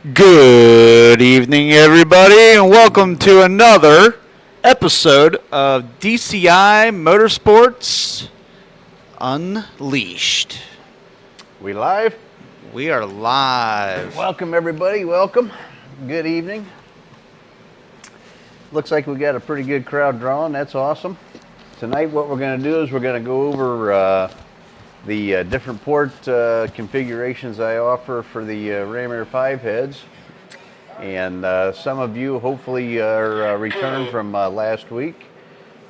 Good evening, everybody, and welcome to another episode of DCI Motorsports Unleashed. We live? We are live. Welcome, everybody. Welcome. Good evening. Looks like we got a pretty good crowd drawing. That's awesome. Tonight, what we're going to do is we're going to go over the different port configurations I offer for the Ram Air 5 heads. And some of you hopefully are returned from last week,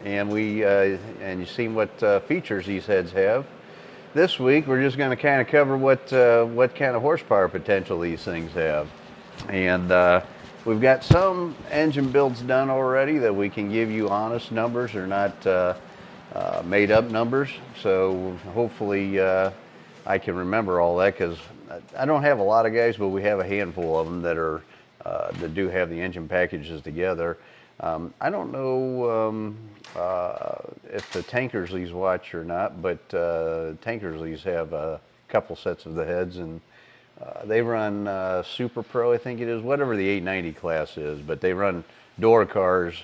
and you've seen what features these heads have. This week we're just going to kind of cover what kind of horsepower potential these things have. And we've got some engine builds done already that we can give you honest numbers. They're not made up numbers, so hopefully I can remember all that, because I don't have a lot of guys, but we have a handful of them that do have the engine packages together. I don't know if the Tankersley's watch or not, but Tankersley's have a couple sets of the heads, and they run Super Pro, I think it is, whatever the 890 class is, but they run door cars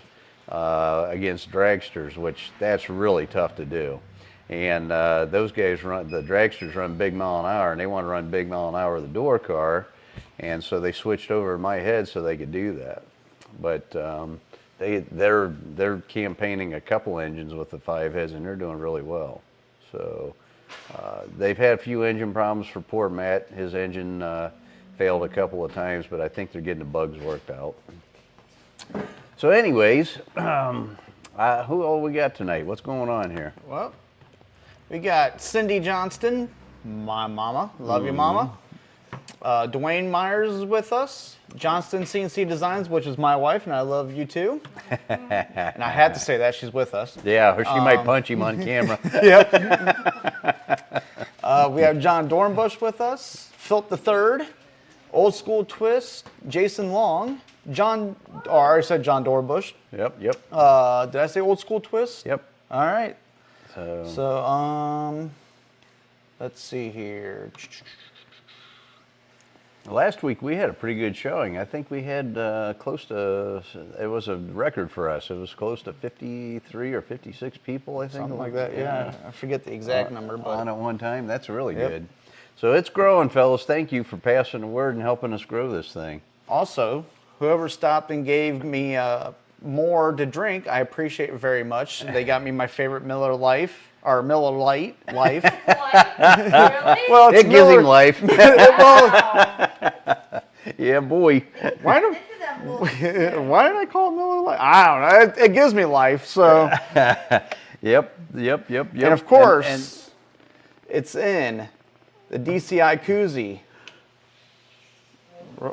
against dragsters, which that's really tough to do. And those guys the dragsters run big mile an hour, and they want to run big mile an hour with a door car, and so they switched over to my head so they could do that. But they're campaigning a couple engines with the 5 heads, and they're doing really well. So they've had a few engine problems for poor Matt. His engine failed a couple of times, but I think they're getting the bugs worked out. So anyways, who all we got tonight? What's going on here? Well, we got Cindy Johnston, my mama. Love you, mama. Dwayne Myers is with us. Johnston CNC Designs, which is my wife, and I love you too. And I had to say that, she's with us. Yeah, or she might punch him on camera. Yep. We have John Dornbush with us. Philip III, Old School Twist, Jason Long, I already said John Dornbush. Yep. Did I say Old School Twist? Yep. All right. So let's see here. Last week we had a pretty good showing. I think we had close to, it was a record for us. It was close to 53 or 56 people, I think. Something like that, yeah. I forget the exact number, but on at one time. That's really good. So it's growing, fellas. Thank you for passing the word and helping us grow this thing. Also, whoever stopped and gave me more to drink, I appreciate it very much. They got me my favorite Miller Lite. Life? Really? Well, it gives him life. Yeah, boy. Why did I call it Miller Lite? I don't know. It gives me life. So. Yep. And of course, it's in the DCI koozie.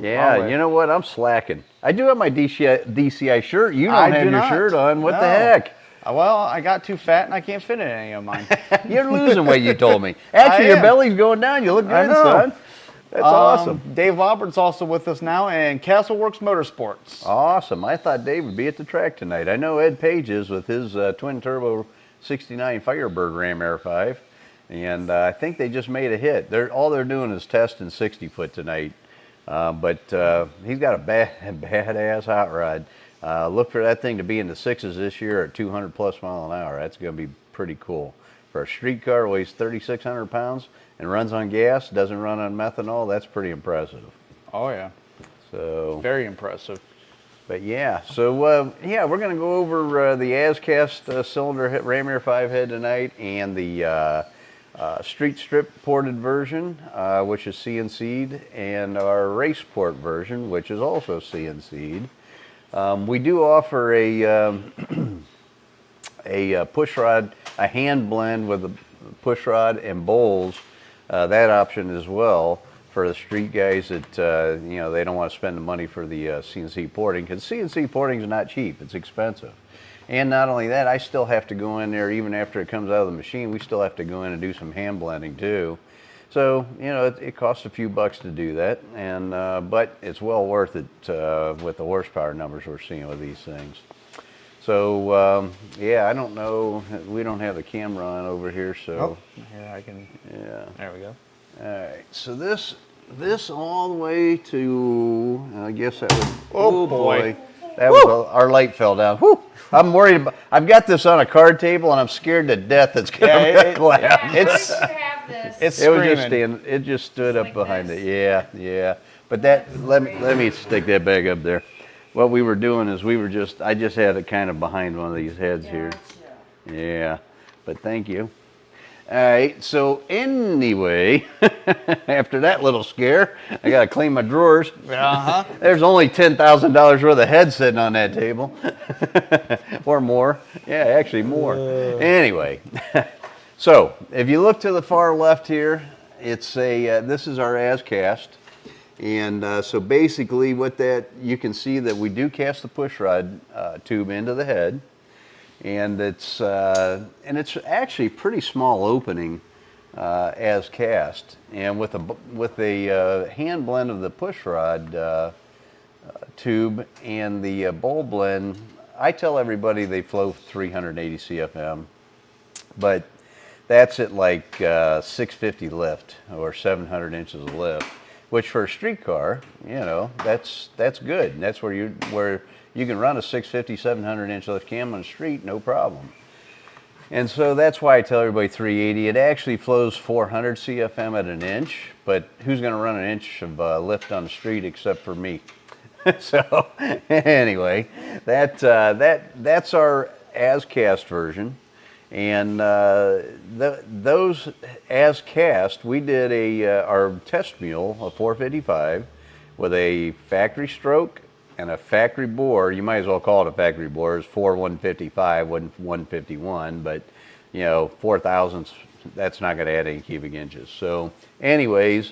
Yeah, you know what? I'm slacking. I do have my DCI shirt. You don't have your shirt on. What the heck? Well, I got too fat and I can't fit in any of mine. You're losing weight, you told me. Actually, your belly's going down. You look good, son. That's awesome. Dave Roberts also with us now, and Castleworks Motorsports. Awesome. I thought Dave would be at the track tonight. I know Ed Page is with his twin-turbo 69 Firebird Ram Air 5, and I think they just made a hit. All they're doing is testing 60-foot tonight, but he's got a badass hot rod. Look for that thing to be in the 6s this year at 200 plus mile an hour. That's going to be pretty cool. For a street car, weighs 3,600 pounds and runs on gas, doesn't run on methanol. That's pretty impressive. Oh yeah. So very impressive. But yeah, so we're going to go over the as-cast cylinder Ram Air 5 head tonight, and the street strip ported version, which is CNC'd, and our race port version, which is also CNC'd. We do offer a push rod, a hand blend with a push rod and bowls, that option as well for the street guys that they don't want to spend the money for the CNC porting, because CNC porting is not cheap. It's expensive. And not only that, I still have to go in there, even after it comes out of the machine, we still have to go in and do some hand blending too. So, it costs a few bucks to do that, and but it's well worth it with the horsepower numbers we're seeing with these things. So, I don't know. We don't have the camera on over here, so. Here, I can. Yeah. There we go. All right. So this this all the way to, I guess that would, Oh, boy. That was, our light fell down. Whew. I'm worried about, I've got this on a card table and I'm scared to death it's going to go out. Yeah, It's- it's have this. It's It was screaming. just it just stood up like behind this? it. Yeah, yeah. But that let me stick that bag up there. What we were doing is I just had it kind of behind one of these heads here. Gotcha. Yeah. But thank you. All right. So anyway, after that little scare, I got to clean my drawers. Uh-huh. There's only $10,000 worth of heads sitting on that table, or more. Yeah, actually more. Anyway, so if you look to the far left here, it's this is our as cast, and so basically what that you can see that we do cast the push rod tube into the head, and it's actually pretty small opening. As cast, and with a hand blend of the push rod tube and the bowl blend, I tell everybody they flow 380 CFM, but that's at like 650 lift or 700 inches of lift, which for a street car, you know, that's good. That's where you can run a 650, 700 inch lift cam on the street, no problem. And so that's why I tell everybody 380. It actually flows 400 CFM at an inch, but who's going to run an inch of lift on the street except for me? So anyway, that's our as cast version, and those as cast, we did our test mule, a 455, with a factory stroke and a factory bore. You might as well call it a factory bore. It's 155, 151, but you know, 4,000, that's not going to add any cubic inches. So anyways,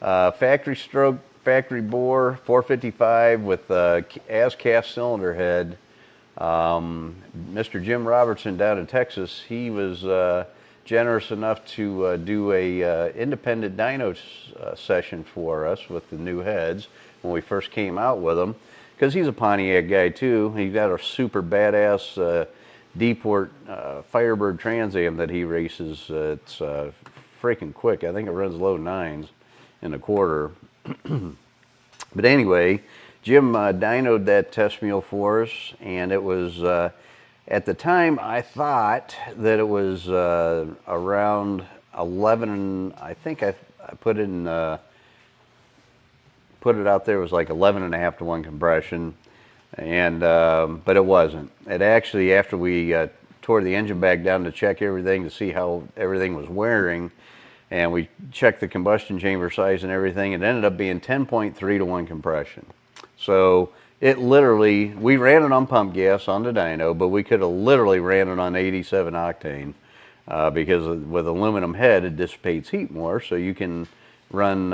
factory stroke, factory bore, 455 with as cast cylinder head. Mr. Jim Robertson down in Texas, he was generous enough to do a independent dyno session for us with the new heads when we first came out with them. Because he's a Pontiac guy too. He's got a super badass D-Port Firebird Trans Am that he races. It's freaking quick. I think it runs low 9s in a quarter. But anyway, Jim dynoed that test mule for us, and it was, at the time I thought that it was around 11, I think I put in put it out there, it was like 11.5 to 1 compression, and but it wasn't. It actually, after we tore the engine back down to check everything to see how everything was wearing, and we checked the combustion chamber size and everything, it ended up being 10.3 to 1 compression. So it literally, we ran it on pump gas on the dyno, but we could have literally ran it on 87 octane because with aluminum head it dissipates heat more, so you can run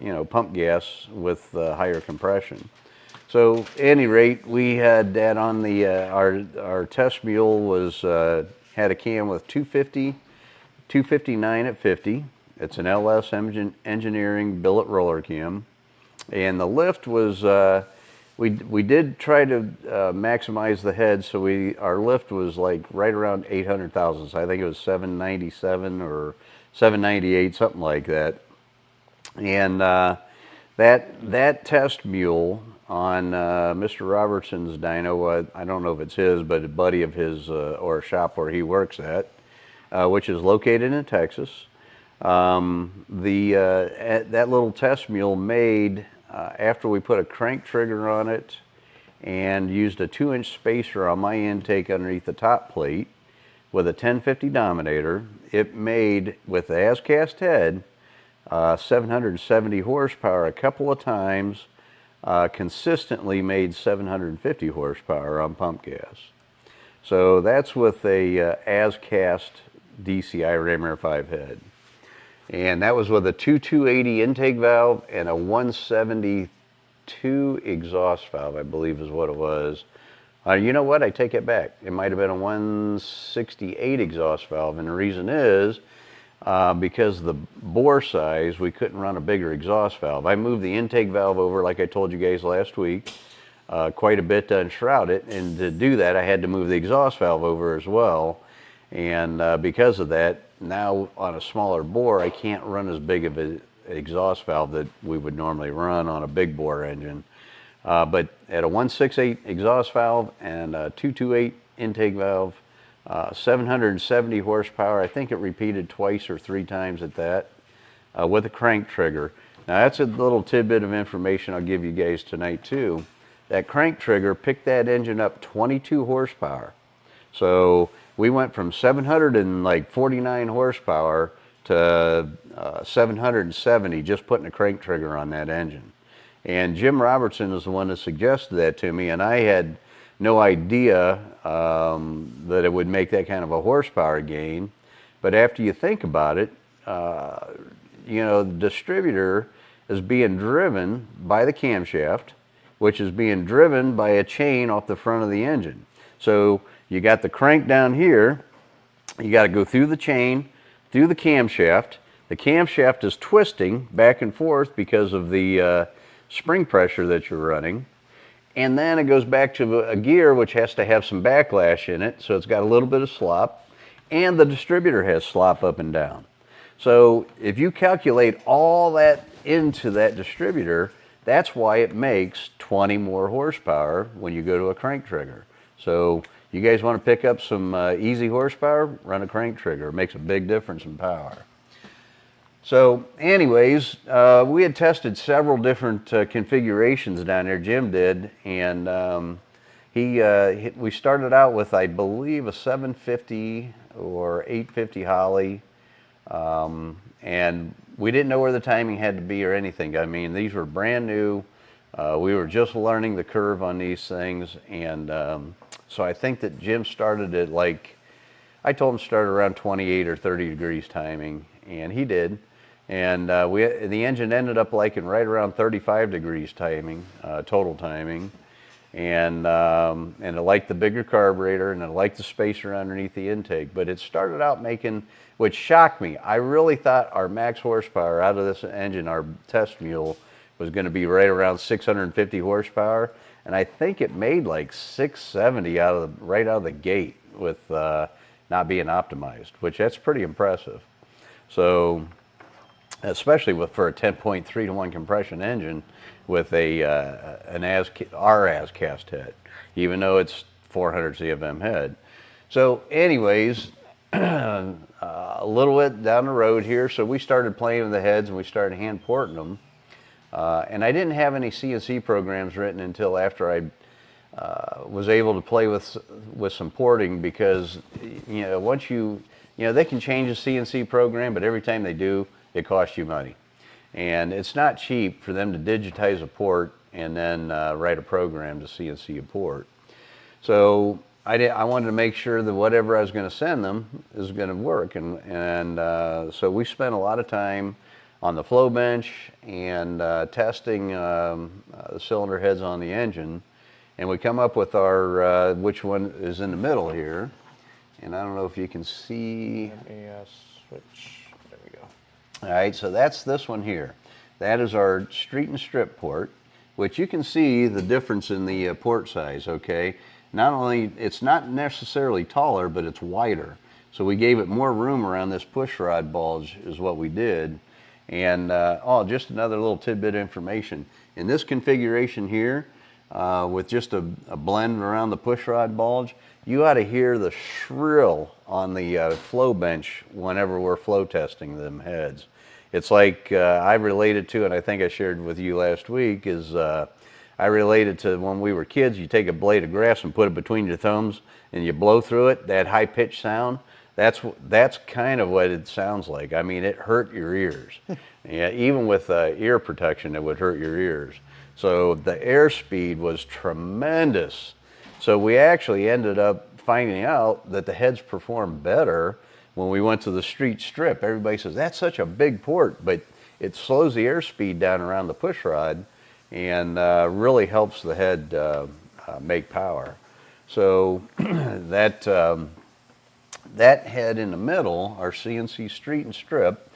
you know, pump gas with higher compression. So at any rate, we had that on the our test mule was had a cam with 250, 259 at 50. It's an LS Engineering billet roller cam, and the lift was we did try to maximize the head, so our lift was like right around 800 thousandths. I think it was 797 or 798, something like that. And that test mule on Mr. Robertson's dyno, I don't know if it's his, but a buddy of his or a shop where he works at, which is located in Texas. That little test mule made, after we put a crank trigger on it and used a 2-inch spacer on my intake underneath the top plate with a 1050 Dominator, it made, with the as cast head, 770 horsepower a couple of times, consistently made 750 horsepower on pump gas. So that's with a as cast DCI Ram Air 5 head. And that was with a 280 intake valve and a 172 exhaust valve, I believe is what it was. You know what? I take it back. It might have been a 168 exhaust valve, and the reason is because of the bore size, we couldn't run a bigger exhaust valve. I moved the intake valve over, like I told you guys last week, quite a bit to unshroud it, and to do that I had to move the exhaust valve over as well. And because of that, now on a smaller bore I can't run as big of a exhaust valve that we would normally run on a big bore engine. But at a 168 exhaust valve and a 228 intake valve, 770 horsepower. I think it repeated twice or three times at that, with a crank trigger. Now that's a little tidbit of information I'll give you guys tonight too. That crank trigger picked that engine up 22 horsepower. So we went from 749 horsepower to 770 just putting a crank trigger on that engine. And Jim Robertson is the one that suggested that to me, and I had no idea that it would make that kind of a horsepower gain. But after you think about it, you know, the distributor is being driven by the camshaft, which is being driven by a chain off the front of the engine. So you got the crank down here, you got to go through the chain, through the camshaft. The camshaft is twisting back and forth because of the spring pressure that you're running. And then it goes back to a gear which has to have some backlash in it, so it's got a little bit of slop, and the distributor has slop up and down. So if you calculate all that into that distributor, that's why it makes 20 more horsepower when you go to a crank trigger. So you guys want to pick up some easy horsepower, run a crank trigger. It makes a big difference in power. So anyways, we had tested several different configurations down there, Jim did, and we started out with, I believe, a 750 or 850 Holly, and we didn't know where the timing had to be or anything. I mean, these were brand new. We were just learning the curve on these things, and so I think that Jim started at, like, I told him to start around 28 or 30 degrees timing, and he did. And the engine ended up liking right around 35 degrees timing, total timing. And it liked the bigger carburetor, and it liked the spacer underneath the intake. But it started out making, which shocked me. I really thought our max horsepower out of this engine, our test mule, was going to be right around 650 horsepower. And I think it made like 670 right out of the gate with not being optimized, which that's pretty impressive. So, especially for a 10.3 to 1 compression engine with our as cast head, even though it's 400 CFM head. So anyways, a little bit down the road here, so we started playing with the heads and we started hand porting them. And I didn't have any CNC programs written until after I was able to play with some porting, because you know, once you know, they can change a CNC program, but every time they do, it costs you money. And it's not cheap for them to digitize a port and then write a program to CNC a port. So I wanted to make sure that whatever I was going to send them is going to work. And so we spent a lot of time on the flow bench and testing the cylinder heads on the engine. And we come up with our, which one is in the middle here. And I don't know if you can see. Let me switch. There we go. All right, so that's this one here. That is our street and strip port, which you can see the difference in the port size, okay? Not only, it's not necessarily taller, but it's wider. So we gave it more room around this push rod bulge is what we did. And, just another little tidbit of information. In this configuration here, with just a blend around the push rod bulge, you ought to hear the shrill on the flow bench whenever we're flow testing them heads. It's like I related to, and I think I shared with you last week, is I related to when we were kids. You take a blade of grass and put it between your thumbs and you blow through it, that high-pitched sound. That's kind of what it sounds like. I mean, it hurt your ears. Yeah, even with ear protection, it would hurt your ears. So the airspeed was tremendous. So we actually ended up finding out that the heads perform better when we went to the street strip. Everybody says, that's such a big port, but it slows the airspeed down around the push rod and really helps the head make power. So that head in the middle, our CNC street and strip,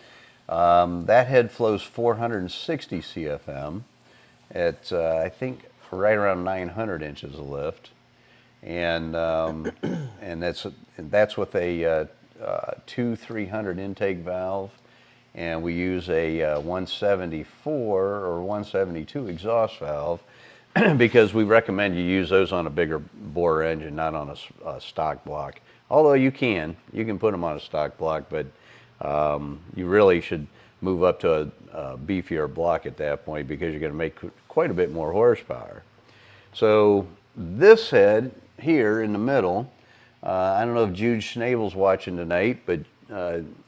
that head flows 460 CFM at, I think, right around 900 inches of lift. And that's with a 2-300 intake valve and we use a 174 or 172 exhaust valve because we recommend you use those on a bigger bore engine, not on a stock block. Although you can put them on a stock block, but you really should move up to a beefier block at that point because you're going to make quite a bit more horsepower. So this head here in the middle, I don't know if Jude Schnabel's watching tonight, but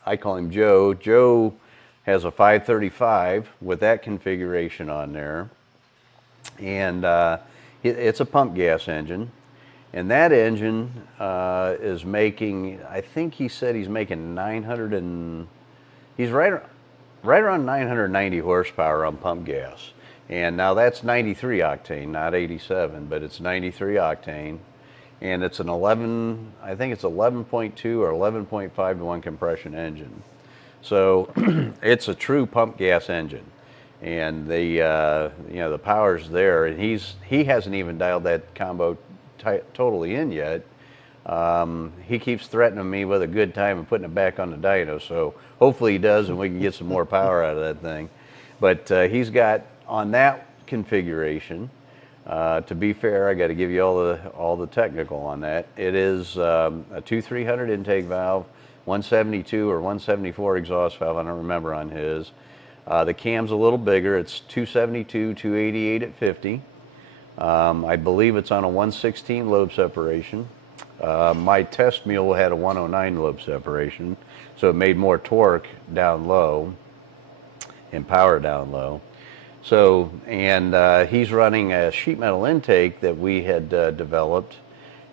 I call him Joe. Joe has a 535 with that configuration on there, and it's a pump gas engine. And that engine is making, I think he said he's making he's right around 990 horsepower on pump gas. And now that's 93 octane, not 87, but it's 93 octane. And it's an I think it's 11.2 or 11.5 to 1 compression engine. So it's a true pump gas engine. And the power's there. And he hasn't even dialed that combo totally in yet. He keeps threatening me with a good time and putting it back on the dyno. So hopefully he does and we can get some more power out of that thing. But he's got, on that configuration, to be fair, I got to give you all the technical on that. It is a 2-300 intake valve, 172 or 174 exhaust valve. I don't remember on his. The cam's a little bigger. It's 272, 288 at 50. I believe it's on a 116 lobe separation. My test mule had a 109 lobe separation, so it made more torque down low and power down low. So, and he's running a sheet metal intake that we had developed,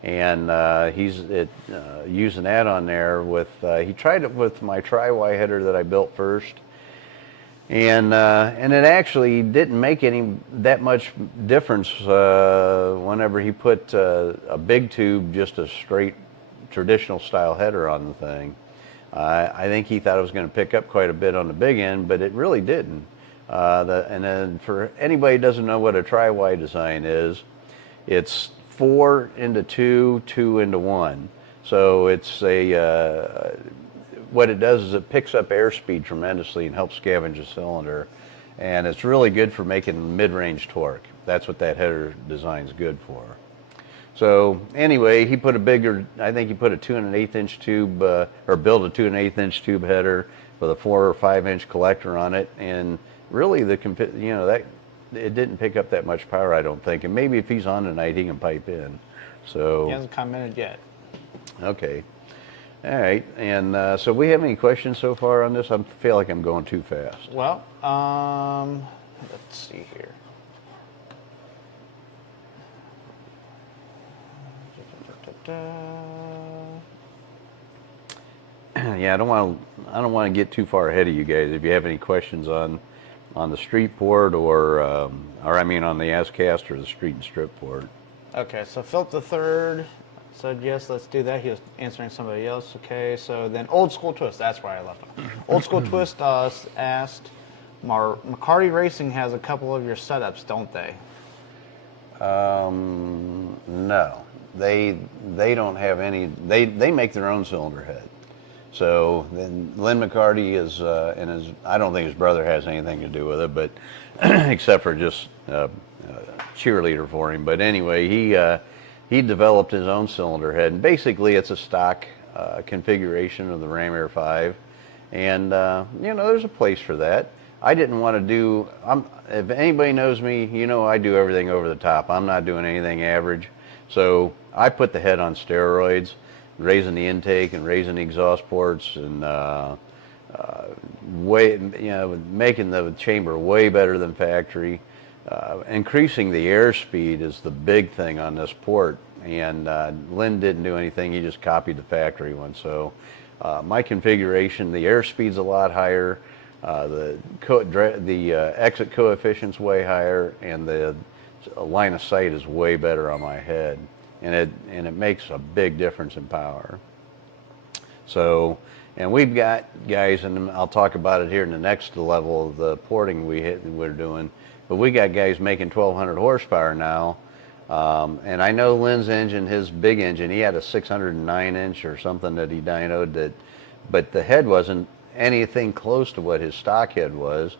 and he's using that on there with, he tried it with my tri-Y header that I built first, and it actually didn't make that much difference whenever he put a big tube, just a straight traditional style header on the thing. I think he thought it was going to pick up quite a bit on the big end, but it really didn't. And then for anybody who doesn't know what a tri-Y design is, it's 4 into 2, 2 into 1. So it's what it does is it picks up airspeed tremendously and helps scavenge a cylinder. And it's really good for making mid-range torque. That's what that header design is good for. So anyway, he put I think he put a 2 1/8 inch tube, or built a 2 1/8 inch tube header with a 4 or 5 inch collector on it. And really, that it didn't pick up that much power, I don't think. And maybe if he's on tonight, he can pipe in. So He hasn't commented yet. Okay. All right. And so we have any questions so far on this? I feel like I'm going too fast. Well, let's see here. Yeah, I don't want to get too far ahead of you guys. If you have any questions on the street port or I mean on the ASCAST or the street and strip port. Okay, so Philip the Third said yes, let's do that. He was answering somebody else. Okay, so then Old School Twist. That's where I left him. Old School Twist asked, McCarty Racing has a couple of your setups, don't they? No, they don't have any. They make their own cylinder head. So then Lynn McCarty is, I don't think his brother has anything to do with it, but except for just cheerleader for him. But anyway, he developed his own cylinder head, and basically it's a stock configuration of the Ram Air 5, and there's a place for that. I didn't want to do. If anybody knows me, I do everything over the top. I'm not doing anything average, so I put the head on steroids, raising the intake and raising the exhaust ports, and making the chamber way better than factory. Increasing the airspeed is the big thing on this port, and Lynn didn't do anything. He just copied the factory one. So my configuration, the airspeed's a lot higher, the exit coefficient's way higher, and the line of sight is way better on my head, and it makes a big difference in power. So, and we've got guys, and I'll talk about it here in the next level of the porting we're doing, but we got guys making 1,200 horsepower now, and I know Lynn's engine, his big engine, he had a 609 inch or something that he dynoed, but the head wasn't anything close to what his stock head was.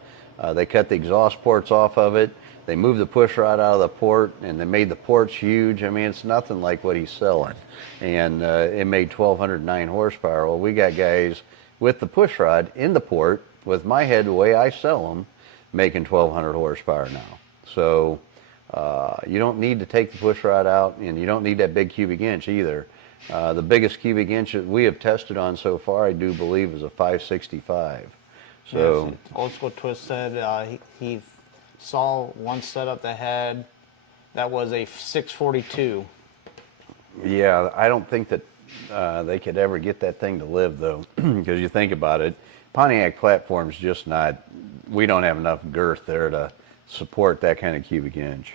They cut the exhaust ports off of it. They moved the push rod out of the port, and they made the ports huge. I mean, it's nothing like what he's selling. And it made 1,209 horsepower. Well, we got guys with the push rod in the port, with my head the way I sell them, making 1,200 horsepower now. So you don't need to take the push rod out, and you don't need that big cubic inch either. The biggest cubic inch that we have tested on so far, I do believe, is a 565. So yes, Old School Twist said he saw one setup that had, that was a 642. yeah, I don't think that they could ever get that thing to live, though, because you think about it, Pontiac platform's just not, we don't have enough girth there to support that kind of cubic inch.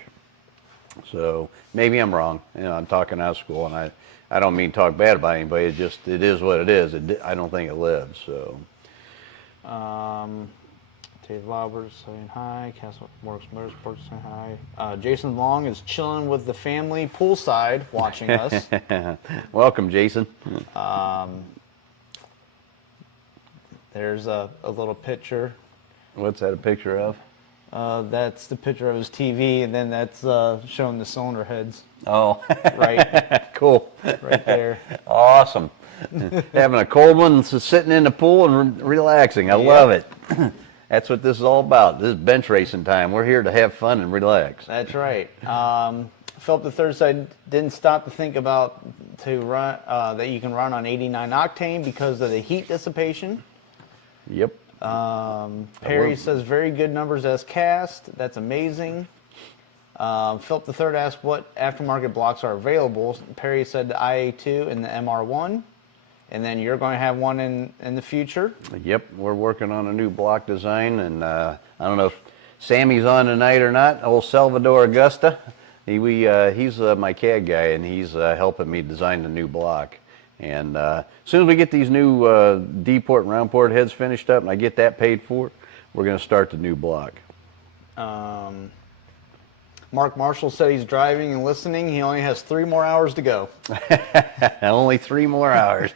So maybe I'm wrong. You know, I'm talking out of school, and I don't mean talk bad about anybody. It is what it is. I don't think it lives. So. Dave Roberts saying hi. Castle Works Motorsports saying hi. Jason Long is chilling with the family poolside watching us. Welcome, Jason. There's a little picture. What's that a picture of? That's the picture of his TV, and then that's showing the cylinder heads. Oh, right. Cool. Right there. Awesome. Having a cold one, sitting in the pool and relaxing. I love it. That's what this is all about. This is bench racing time. We're here to have fun and relax. That's right. Philip III said didn't stop to think about to run that you can run on 89 octane because of the heat dissipation. Yep. Perry says very good numbers as cast. That's amazing. Philip III asked what aftermarket blocks are available. Perry said the IA2 and the MR1. And then you're going to have one in the future? Yep, we're working on a new block design, and I don't know if Sammy's on tonight or not. Old Salvador Augusta, he's my CAD guy, and he's helping me design the new block. And as soon as we get these new D-port and round port heads finished up, and I get that paid for, we're going to start the new block. Mark Marshall said he's driving and listening. He only has 3 more hours to go. Only 3 more hours.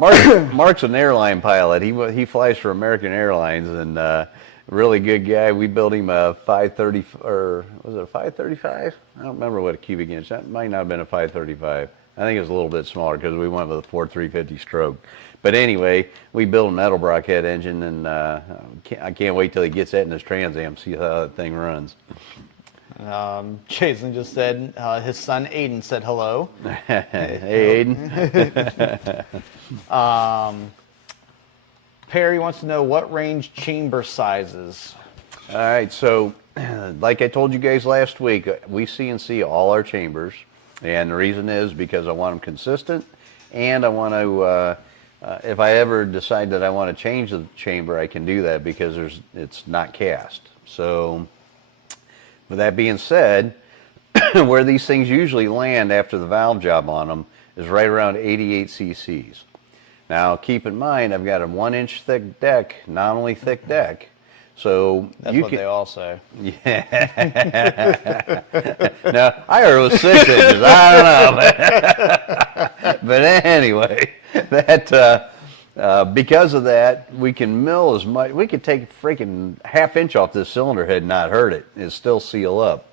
Mark's an airline pilot. He flies for American Airlines, and really good guy. We built him a 530, or was it a 535? I don't remember what a cubic inch. That might not have been a 535. I think it was a little bit smaller because we went with a 4350 stroke. But anyway, we built a Metalbrock head engine, and I can't wait till he gets that in his Trans Am, see how that thing runs. Jason just said his son Aiden said hello. Hey, Aiden. Perry wants to know what range chamber sizes. All right, so like I told you guys last week, we CNC all our chambers, and the reason is because I want them consistent, and I want to, if I ever decide that I want to change the chamber, I can do that because it's not cast. So with that being said, where these things usually land after the valve job on them is right around 88 cc's. Now keep in mind, I've got a 1-inch thick deck, not only thick deck, so that's what they all say. Yeah. Now I heard it was 6 inches. I don't know, but anyway, that because of that, we can mill as much. We could take a freaking ½ inch off this cylinder head and not hurt it. It still seal up.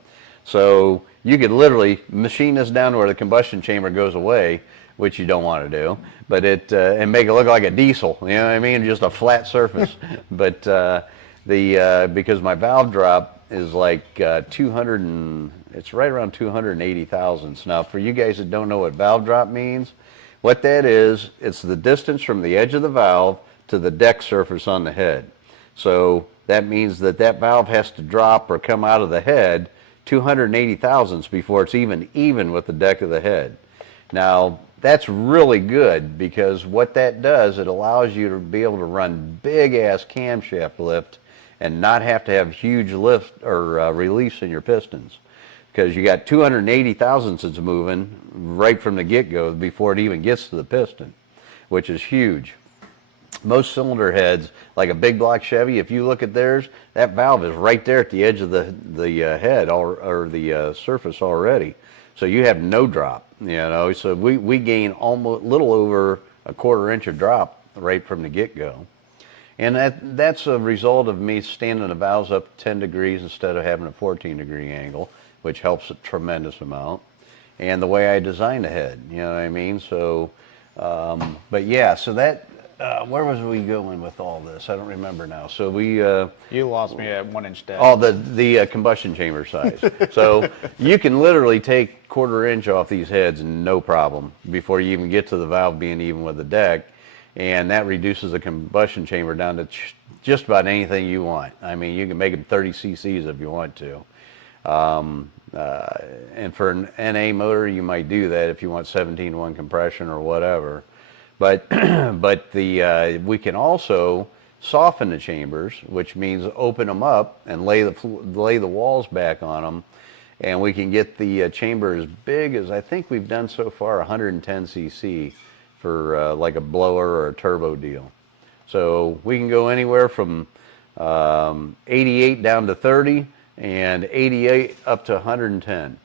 So you could literally machine this down to where the combustion chamber goes away, which you don't want to do, but and make it look like a diesel. You know what I mean? Just a flat surface. But because my valve drop is like 200 and it's right around 280 thousandths. Now, for you guys that don't know what valve drop means, what that is, it's the distance from the edge of the valve to the deck surface on the head. So that means that valve has to drop or come out of the head 280 thousandths before it's even with the deck of the head. Now, that's really good because what that does, it allows you to be able to run big-ass camshaft lift and not have to have huge lift or release in your pistons, because you got 280 thousandths it's moving right from the get-go before it even gets to the piston, which is huge. Most cylinder heads, like a big block Chevy, if you look at theirs, that valve is right there at the edge of the head or the surface already. So you have no drop, you know. So we gain almost little over a 1/4 inch of drop right from the get-go. And that's a result of me standing the valves up 10 degrees instead of having a 14-degree angle, which helps a tremendous amount. And the way I design the head, you know what I mean? So, but yeah, so that, where was we going with all this? I don't remember now. So we... You lost me at 1 inch depth. Oh, the combustion chamber size. So you can literally take 1/4 inch off these heads no problem before you even get to the valve being even with the deck. And that reduces the combustion chamber down to just about anything you want. I mean, you can make them 30 cc's if you want to. And for an NA motor, you might do that if you want 17-1 compression or whatever. But we can also soften the chambers, which means open them up and lay the walls back on them, and we can get the chamber as big as I think we've done so far, 110 cc for like a blower or a turbo deal. So we can go anywhere from 88 down to 30 and 88 up to 110.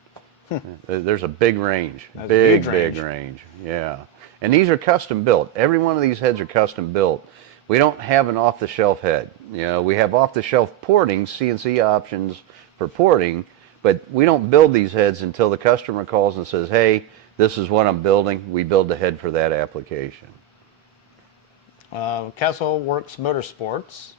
There's a big range. That's big a huge range. Yeah. And these are custom built. Every one of these heads are custom built. We don't have an off-the-shelf head. You know, we have off-the-shelf porting, CNC options for porting, but we don't build these heads until the customer calls and says, hey, this is what I'm building. We build the head for that application. Castle Works Motorsports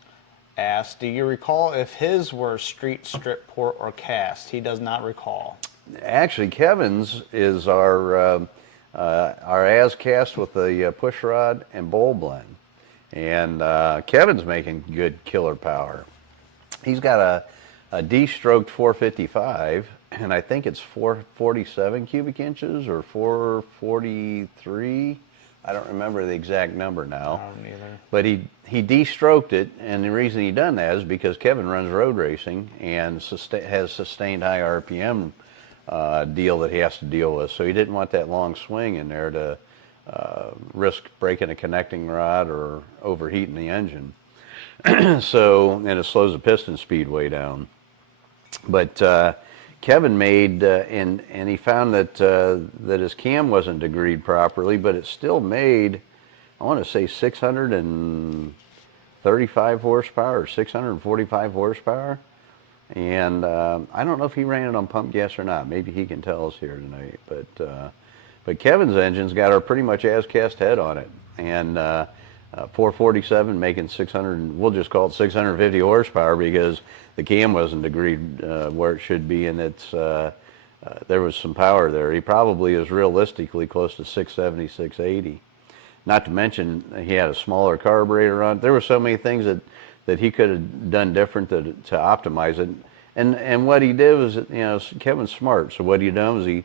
asked, do you recall if his were street strip port or cast? He does not recall. Actually, Kevin's is our as cast with the push rod and bowl blend. And Kevin's making good killer power. He's got a D-stroked 455, and I think it's 447 cubic inches or 443. I don't remember the exact number now. I don't either. But he de-stroked it, and the reason he done that is because Kevin runs road racing and has sustained high RPM deal that he has to deal with. So he didn't want that long swing in there to risk breaking a connecting rod or overheating the engine. So, and it slows the piston speed way down. But Kevin made, and he found that that his cam wasn't degreed properly, but it still made, I want to say 635 horsepower or 645 horsepower. And I don't know if he ran it on pump gas or not. Maybe he can tell us here tonight. But Kevin's engine's got our pretty much as cast head on it, and 447 making 600. We'll just call it 650 horsepower because the cam wasn't degreed where it should be, and it's there was some power there. He probably is realistically close to 670, 680. Not to mention he had a smaller carburetor on. There were so many things that he could have done different to optimize it. And what he did was, you know, Kevin's smart. So what he done was he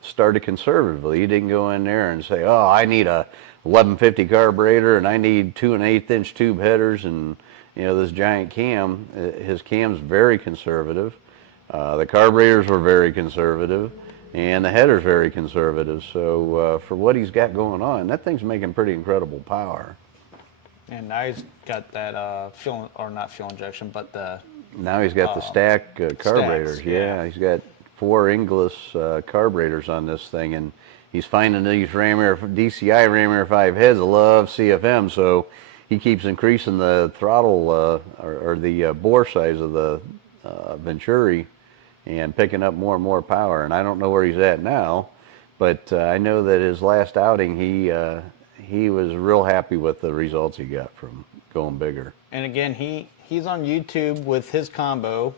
started conservatively. He didn't go in there and say, oh, I need a 1150 carburetor and I need 2 1/8 inch tube headers and, you know, this giant cam. His cam's very conservative. The carburetors were very conservative, and the header's very conservative. So for what he's got going on, that thing's making pretty incredible power. And now he's got that fuel, or not fuel injection, but the... Now he's got the stack carburetors. Yeah. He's got 4 Inglis carburetors on this thing, and he's finding these DCI Ram Air 5 heads love CFM, so he keeps increasing the throttle or the bore size of the Venturi and picking up more and more power. And I don't know where he's at now, but I know that his last outing he was real happy with the results he got from going bigger. And again, he's on YouTube with his combo,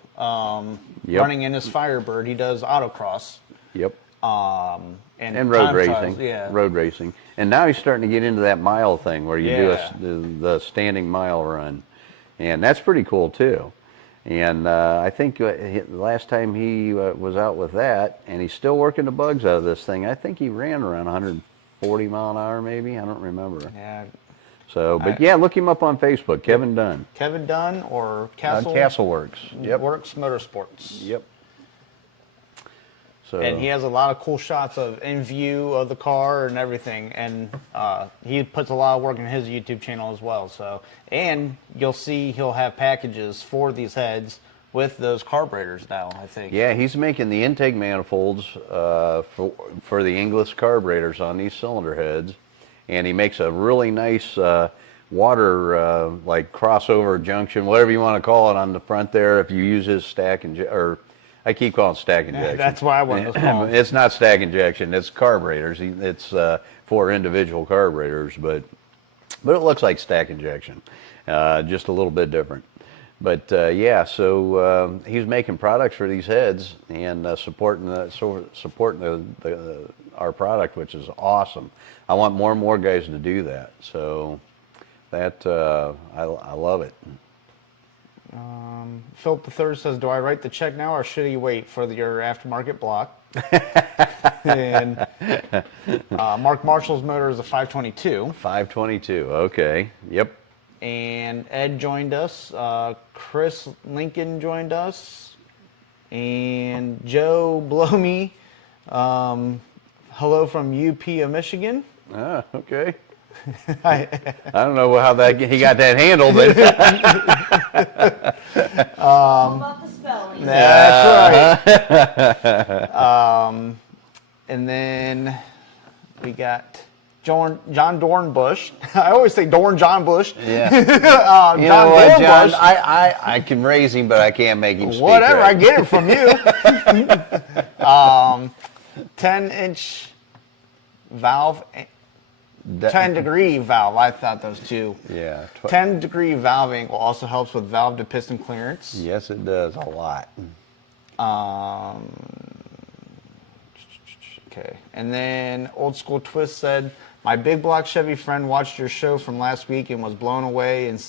Yep. running in his Firebird. He does autocross. Yep. And road time racing. trials, yeah. Road racing. And now he's starting to get into that mile thing where you Yeah. do the standing mile run. And that's pretty cool too. And I think the last time he was out with that, and he's still working the bugs out of this thing, I think he ran around 140 mile an hour maybe. I don't remember. Yeah. So, but yeah, look him up on Facebook, Kevin Dunn. Kevin Dunn or Castle Castleworks. Yep. Works Motorsports. Yep. So, And he has a lot of cool shots of in view of the car and everything, and he puts a lot of work in his YouTube channel as well. So, and you'll see he'll have packages for these heads with those carburetors now, I think. yeah, he's making the intake manifolds for the Inglis carburetors on these cylinder heads, and he makes a really nice water like crossover junction, whatever you want to call it, on the front there. If you use his stack or I keep calling it stack injection. That's why I wanted to call it. It's not stack injection. It's carburetors. It's 4 individual carburetors, but it looks like stack injection, just a little bit different. But yeah, so he's making products for these heads and supporting our product, which is awesome. I want more and more guys to do that. So that I love it. Philip III says, do I write the check now or should he wait for your aftermarket block? And Mark Marshall's motor is a 522. 522, okay, yep. And Ed joined us. Chris Lincoln joined us. And Joe Blomey, hello from UP of Michigan. Ah, okay. I don't know how he got that handle, but All about the spelling. that's right. And then we got John Dornbush. I always say John Bush. yeah. John You know what, John? Dornbush. I can raise him, but I can't make him speak. Whatever, right. I get it from you. 10-inch valve, 10-degree valve. I thought those two. Yeah. 10-degree valve angle also helps with valve to piston clearance. Yes, it does a lot. Okay, and then Old School Twist said, my big block Chevy friend watched your show from last week and was blown away and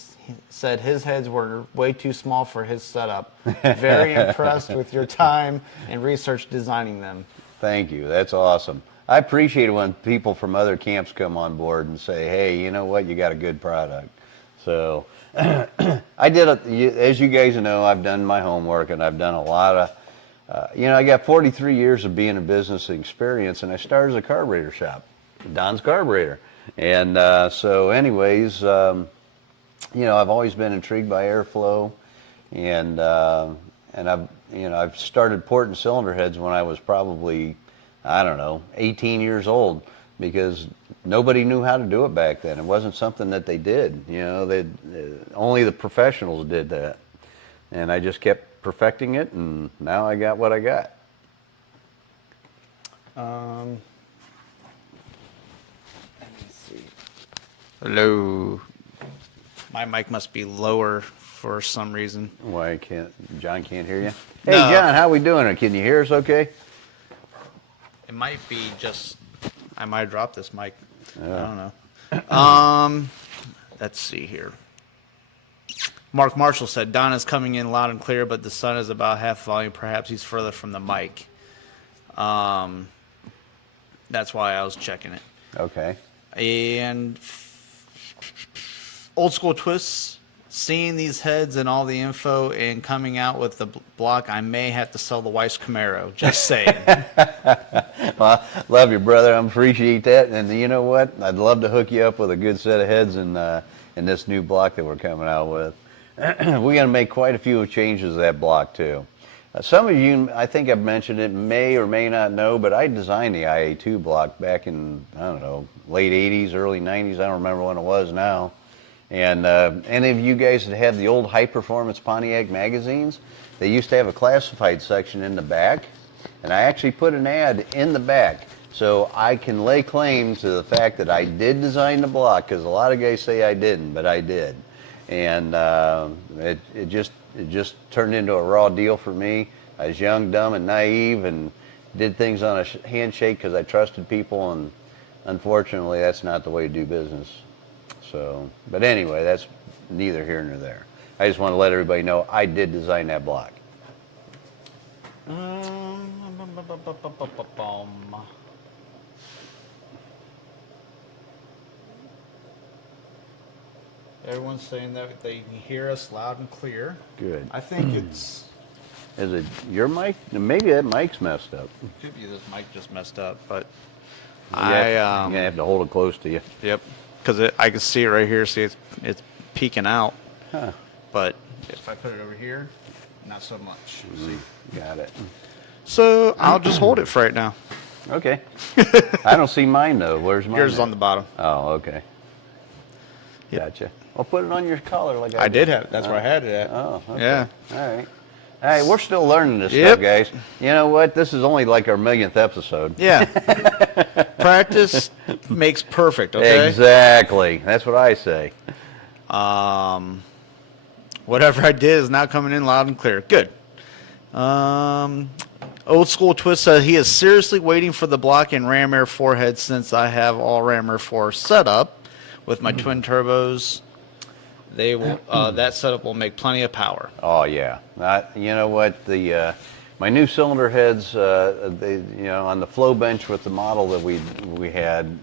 said his heads were way too small for his setup. Very impressed with your time and research designing them. Thank you. That's awesome. I appreciate it when people from other camps come on board and say, hey, you know what, you got a good product. So I did, as you guys know, I've done my homework and I've done a lot of, I got 43 years of being in business experience, and I started as a carburetor shop, Don's Carburetor. And so anyways, I've always been intrigued by airflow, and I've started porting cylinder heads when I was probably, 18 years old, because nobody knew how to do it back then. It wasn't something that they did. Only the professionals did that. And I just kept perfecting it, and now I got what I got. Let me see. Hello. My mic must be lower for some reason. Why John can't hear you? Hey, No. John, how we doing? Can you hear us okay? It might be just, I might drop this mic. Yeah. I don't know. Let's see here. Mark Marshall said, Don is coming in loud and clear, but the sun is about half volume. Perhaps he's further from the mic. That's why I was checking it. Okay. And Old School Twists, seeing these heads and all the info and coming out with the block, I may have to sell the wife's Camaro. Just saying. Well, love you, brother. I appreciate that. And you know what? I'd love to hook you up with a good set of heads in this new block that we're coming out with. We're going to make quite a few changes to that block, too. Some of you, I think I've mentioned it, may or may not know, but I designed the IA2 block back in, late 80s, early 90s. I don't remember when it was now. And any of you guys that have the old high-performance Pontiac magazines, they used to have a classified section in the back, and I actually put an ad in the back. So I can lay claim to the fact that I did design the block, because a lot of guys say I didn't, but I did. And it just turned into a raw deal for me. I was young, dumb, and naive, and did things on a handshake because I trusted people, and unfortunately, that's not the way to do business. So, but anyway, that's neither here nor there. I just want to let everybody know I did design that block. Everyone's saying that they can hear us loud and clear. Good. I think it's... Is it your mic? Maybe that mic's messed up. Could be this mic just messed up, but You're gonna have to hold it close to you. Yep, because I can see it right here. See, it's peeking out. Huh. But if I put it over here, not so much. See. Got it. So I'll just hold it for right now. Okay. I don't see mine though. Where's mine? Yours is at? on the bottom. Oh, okay. Gotcha. Well, put it on your collar like I did have it. That's where I had it at. Oh, okay. Yeah. All right. Hey, we're still learning this Yep. stuff, guys. You know what? This is only like our millionth episode. Yeah. Practice makes perfect, okay? Exactly. That's what I say. Whatever I did is now coming in loud and clear. Good. Old School Twist said he is seriously waiting for the block in Ram Air 4 head since I have all Ram Air 4 set up with my twin turbos. They will. That setup will make plenty of power. Oh yeah. You know what? The my new cylinder heads, on the flow bench with the model that we had,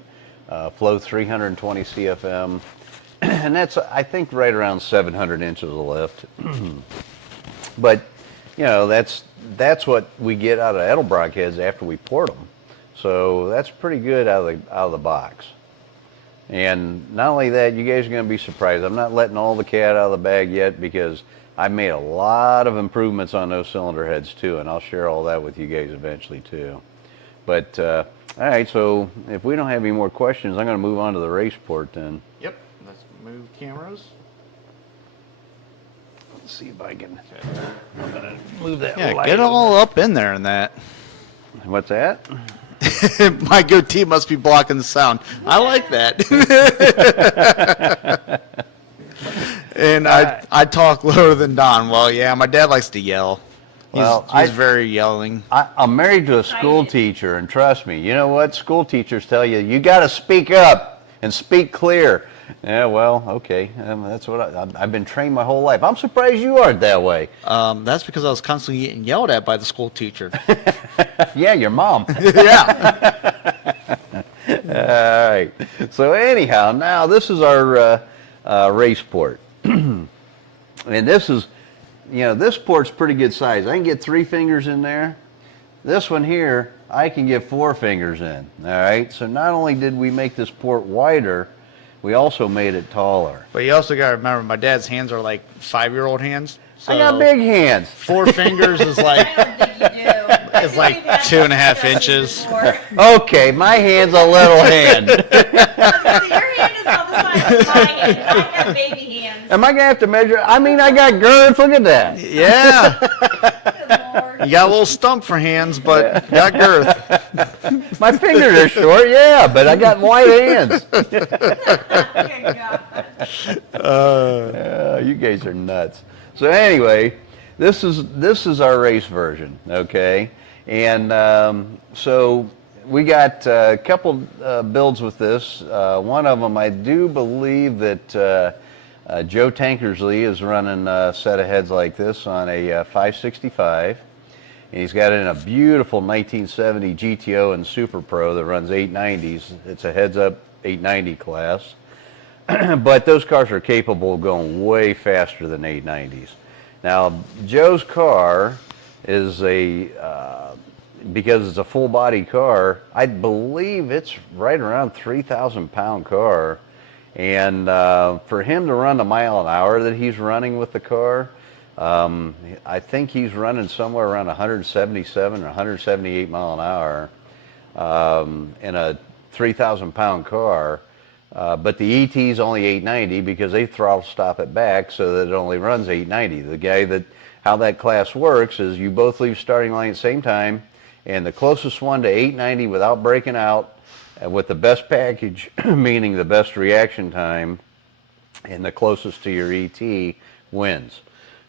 flow 320 CFM, and that's I think right around 700 inches of lift. But that's what we get out of Edelbrock heads after we port them. So that's pretty good out of the box. And not only that, you guys are going to be surprised. I'm not letting all the cat out of the bag yet because I made a lot of improvements on those cylinder heads too, and I'll share all that with you guys eventually too. But all right, so if we don't have any more questions, I'm going to move on to the race port then. Yep. Let's move cameras. Let's see if I can. I'm going to move that. Yeah, light get all up in there in that. What's that? My goatee must be blocking the sound. I like that. And I talk lower than Don. Well, yeah, my dad likes to yell. He's very yelling. I'm married to a school teacher, and trust me, you know what? School teachers tell you, you got to speak up and speak clear. Yeah, well, okay. That's what I've been trained my whole life. I'm surprised you aren't that way. That's because I was constantly getting yelled at by the school teacher. Yeah, your mom. Yeah. All right. So anyhow, now this is our race port. And this is, this port's pretty good size. I can get 3 fingers in there. This one here, I can get 4 fingers in. All right. So not only did we make this port wider, we also made it taller. But you also got to remember, my dad's hands are like 5-year-old hands. So I got big hands. 4 fingers is like I don't think you do. It's like 2.5 inches. Okay, my hand's a little hand. Your hand is on the size of my hand. I got baby hands. Am I going to have to measure? I mean, I got girth. Look at that. Yeah. Good Lord. You got a little stump for hands, but got girth. My fingers are short, yeah, but I got white hands. Good God. You guys are nuts. So anyway, this is our race version, okay? And so we got a couple builds with this. One of them, I do believe that Joe Tankersley is running a set of heads like this on a 565. And he's got it in a beautiful 1970 GTO and Super Pro that runs 890s. It's a heads-up 890 class. But those cars are capable of going way faster than 890s. Now, Joe's car is because it's a full-body car, I believe it's right around 3,000-pound car. And for him to run the mile an hour that he's running with the car, I think he's running somewhere around 177 or 178 mile an hour in a 3,000-pound car. But the ET is only 890 because they throttle stop it back so that it only runs 890. How that class works is you both leave starting line at the same time, and the closest one to 890 without breaking out with the best package, meaning the best reaction time, and the closest to your ET wins.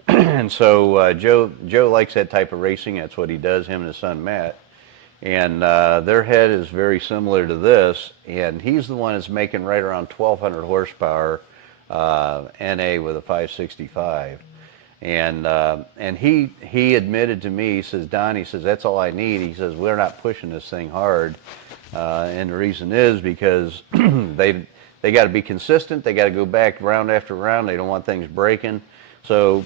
And so Joe likes that type of racing. That's what he does, him and his son Matt. And their head is very similar to this, and he's the one that's making right around 1,200 horsepower NA with a 565. And he admitted to me, he says, Don, he says, that's all I need. He says, we're not pushing this thing hard. And the reason is because they got to be consistent. They got to go back round after round. They don't want things breaking. So,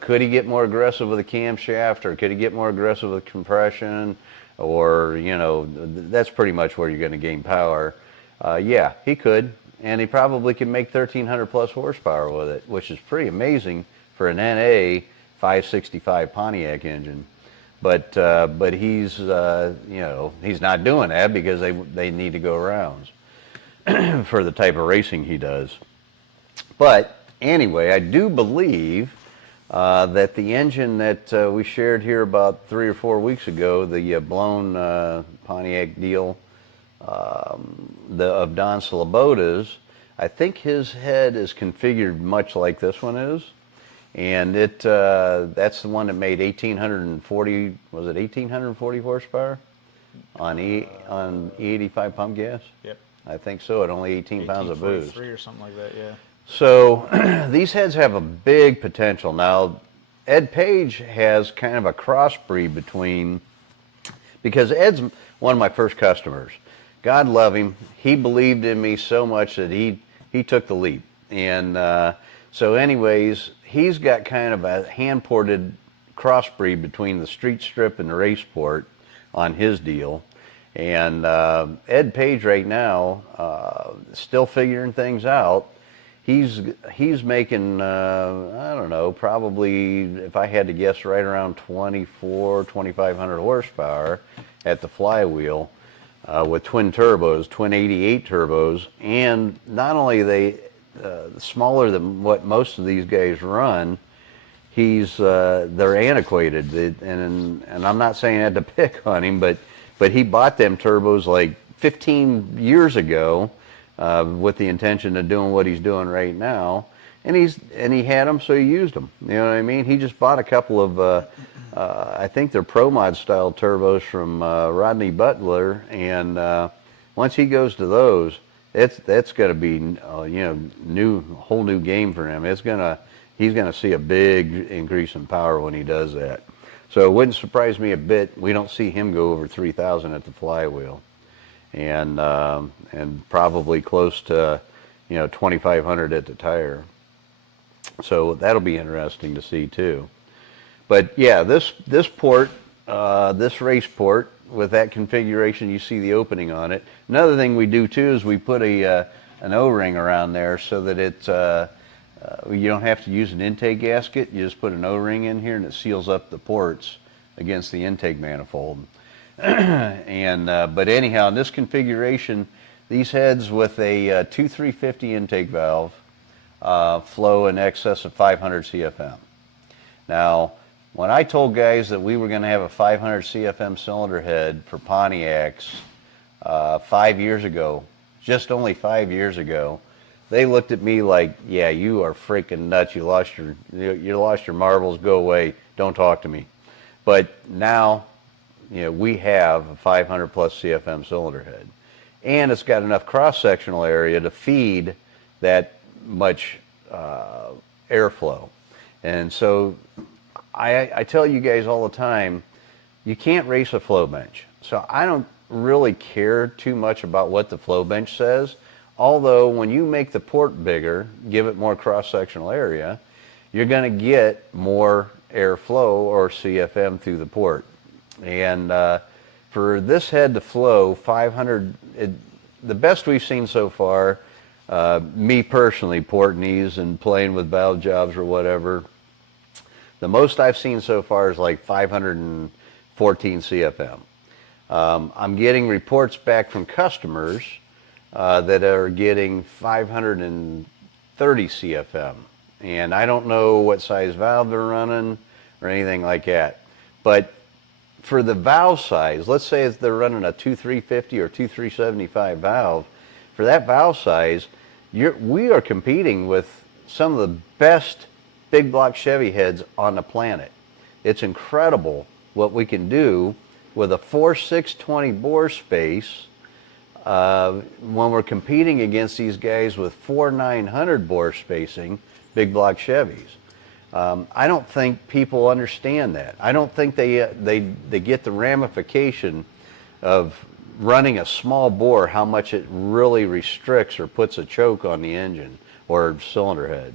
could he get more aggressive with a camshaft, or could he get more aggressive with compression? Or, that's pretty much where you're going to gain power. Yeah, he could. And he probably can make 1,300 plus horsepower with it, which is pretty amazing for an NA 565 Pontiac engine. But he's he's not doing that because they need to go rounds for the type of racing he does. But anyway, I do believe that the engine that we shared here about 3 or 4 weeks ago, the blown Pontiac deal of Don Sloboda's, I think his head is configured much like this one is. And that's the one that made 1,840, was it 1,840 horsepower on E85 pump gas? Yep. I think so, at only 18 pounds of boost. 1843 or something like that, yeah. So these heads have a big potential. Now, Ed Page has kind of a crossbreed between, because Ed's one of my first customers. God love him. He believed in me so much that he took the leap. And so anyways, he's got kind of a hand-ported crossbreed between the street strip and the race port on his deal. And Ed Page right now, still figuring things out. He's making, I don't know, probably, if I had to guess, right around 2,500 horsepower at the flywheel with twin turbos, twin 88 turbos. And not only are they smaller than what most of these guys run, they're antiquated. And I'm not saying that to pick on him, but he bought them turbos like 15 years ago with the intention of doing what he's doing right now, and he had them, so he used them. You know what I mean? He just bought a couple of I think they're Pro Mod style turbos from Rodney Butler, and once he goes to those, that's going to be whole new game for him. He's gonna see a big increase in power when he does that. So it wouldn't surprise me a bit. We don't see him go over 3,000 at the flywheel, and probably close to 2,500 at the tire. So that'll be interesting to see too. But yeah, this port, this race port with that configuration, you see the opening on it. Another thing we do too is we put an O-ring around there so that you don't have to use an intake gasket. You just put an O-ring in here and it seals up the ports against the intake manifold. But anyhow, in this configuration, these heads with a 2350 intake valve flow in excess of 500 CFM. Now, when I told guys that we were going to have a 500 CFM cylinder head for Pontiacs 5 years ago, just only 5 years ago, they looked at me like, yeah, you are freaking nuts. You lost your marbles. Go away. Don't talk to me. But now, we have a 500 plus CFM cylinder head. And it's got enough cross-sectional area to feed that much airflow. And so I tell you guys all the time, you can't race a flow bench. So I don't really care too much about what the flow bench says. Although when you make the port bigger, give it more cross-sectional area, you're going to get more airflow or CFM through the port. And for this head to flow 500, the best we've seen so far, me personally porting these and playing with valve jobs or whatever, the most I've seen so far is like 514 CFM. I'm getting reports back from customers that are getting 530 CFM. And I don't know what size valve they're running or anything like that. But for the valve size, let's say if they're running a 2350 or 2375 valve, for that valve size, we are competing with some of the best big block Chevy heads on the planet. It's incredible what we can do with a 4,620 bore space when we're competing against these guys with 4,900 bore spacing, big block Chevys. I don't think people understand that. I don't think they get the ramification of running a small bore, how much it really restricts or puts a choke on the engine or cylinder head.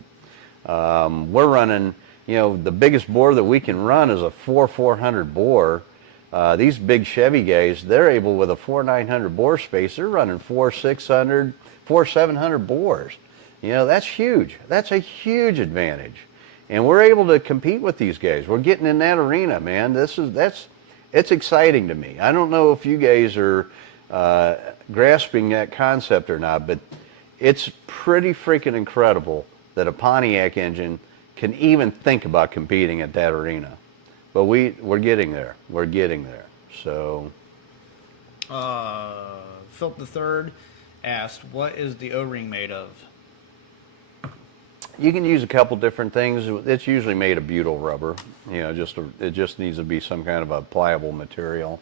We're running, the biggest bore that we can run is a 4,400 bore. These big Chevy guys, they're able with a 4,900 bore space, they're running 4,600, 4,700 bores. That's huge. That's a huge advantage. And we're able to compete with these guys. We're getting in that arena, man. That's it's exciting to me. I don't know if you guys are grasping that concept or not, but it's pretty freaking incredible that a Pontiac engine can even think about competing at that arena. But we're getting there. We're getting there. So, Philip III asked, what is the O-ring made of? you can use a couple different things. It's usually made of butyl rubber. You know, it just needs to be some kind of a pliable material.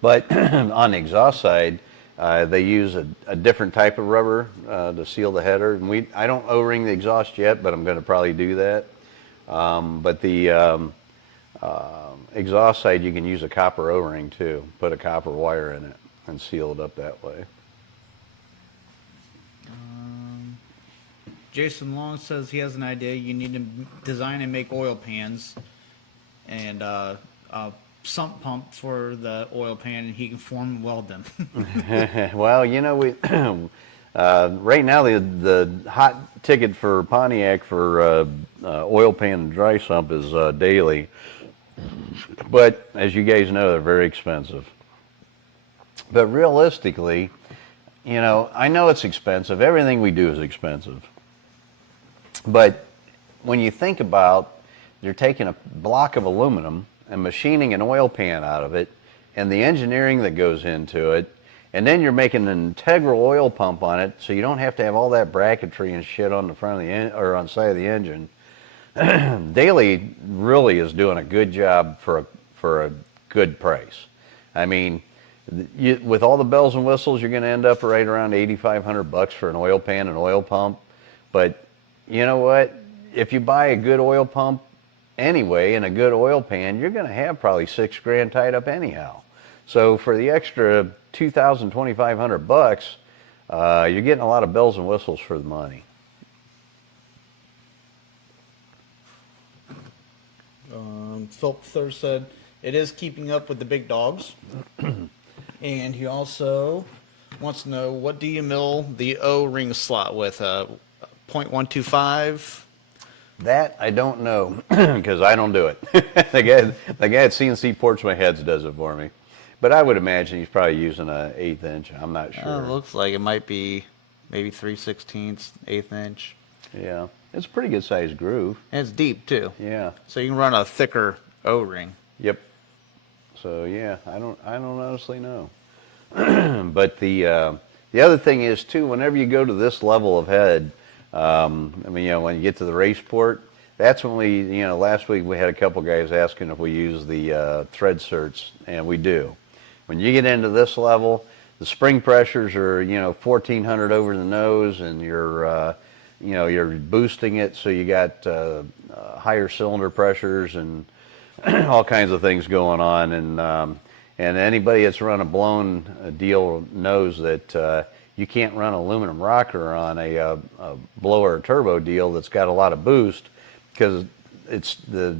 But on the exhaust side, they use a different type of rubber to seal the header. And I don't O-ring the exhaust yet, but I'm going to probably do that. But the exhaust side, you can use a copper O-ring too. Put a copper wire in it and seal it up that way. Jason Long says he has an idea. You need to design and make oil pans and a sump pump for the oil pan, and he can form and weld them. Well, you know, right now the hot ticket for Pontiac for oil pan and dry sump is daily. But as you guys know, they're very expensive. But realistically, you know, I know it's expensive. Everything we do is expensive. But when you think about, you're taking a block of aluminum and machining an oil pan out of it, and the engineering that goes into it, and then you're making an integral oil pump on it, so you don't have to have all that bracketry and shit on the front of the or on the side of the engine. Daly really is doing a good job for a good price. I mean, with all the bells and whistles, you're going to end up right around $8,500 for an oil pan and oil pump. But you know what? If you buy a good oil pump anyway and a good oil pan, you're going to have probably $6,000 tied up anyhow. So for the extra $2,000, $2,500, you're getting a lot of bells and whistles for the money. Philip III said it is keeping up with the big dogs. And he also wants to know, what do you mill the O-ring slot with? 0.125? That I don't know, because I don't do it. the guy at CNC Portsmouth Heads does it for me. But I would imagine he's probably using an 1/8 inch. I'm not sure. It looks like it might be maybe 3/16, 1/8 inch. Yeah, it's a pretty good sized groove. And it's deep too. Yeah. So you can run a thicker O-ring. Yep. So yeah, I don't honestly know. But the other thing is too, whenever you go to this level of head, I mean, you know, when you get to the race port, that's when last week we had a couple guys asking if we use the thread certs, and we do. When you get into this level, the spring pressures are, 1,400 over the nose, and you're boosting it, so you got higher cylinder pressures and all kinds of things going on. And anybody that's run a blown deal knows that you can't run an aluminum rocker on a blower or turbo deal that's got a lot of boost, because it's the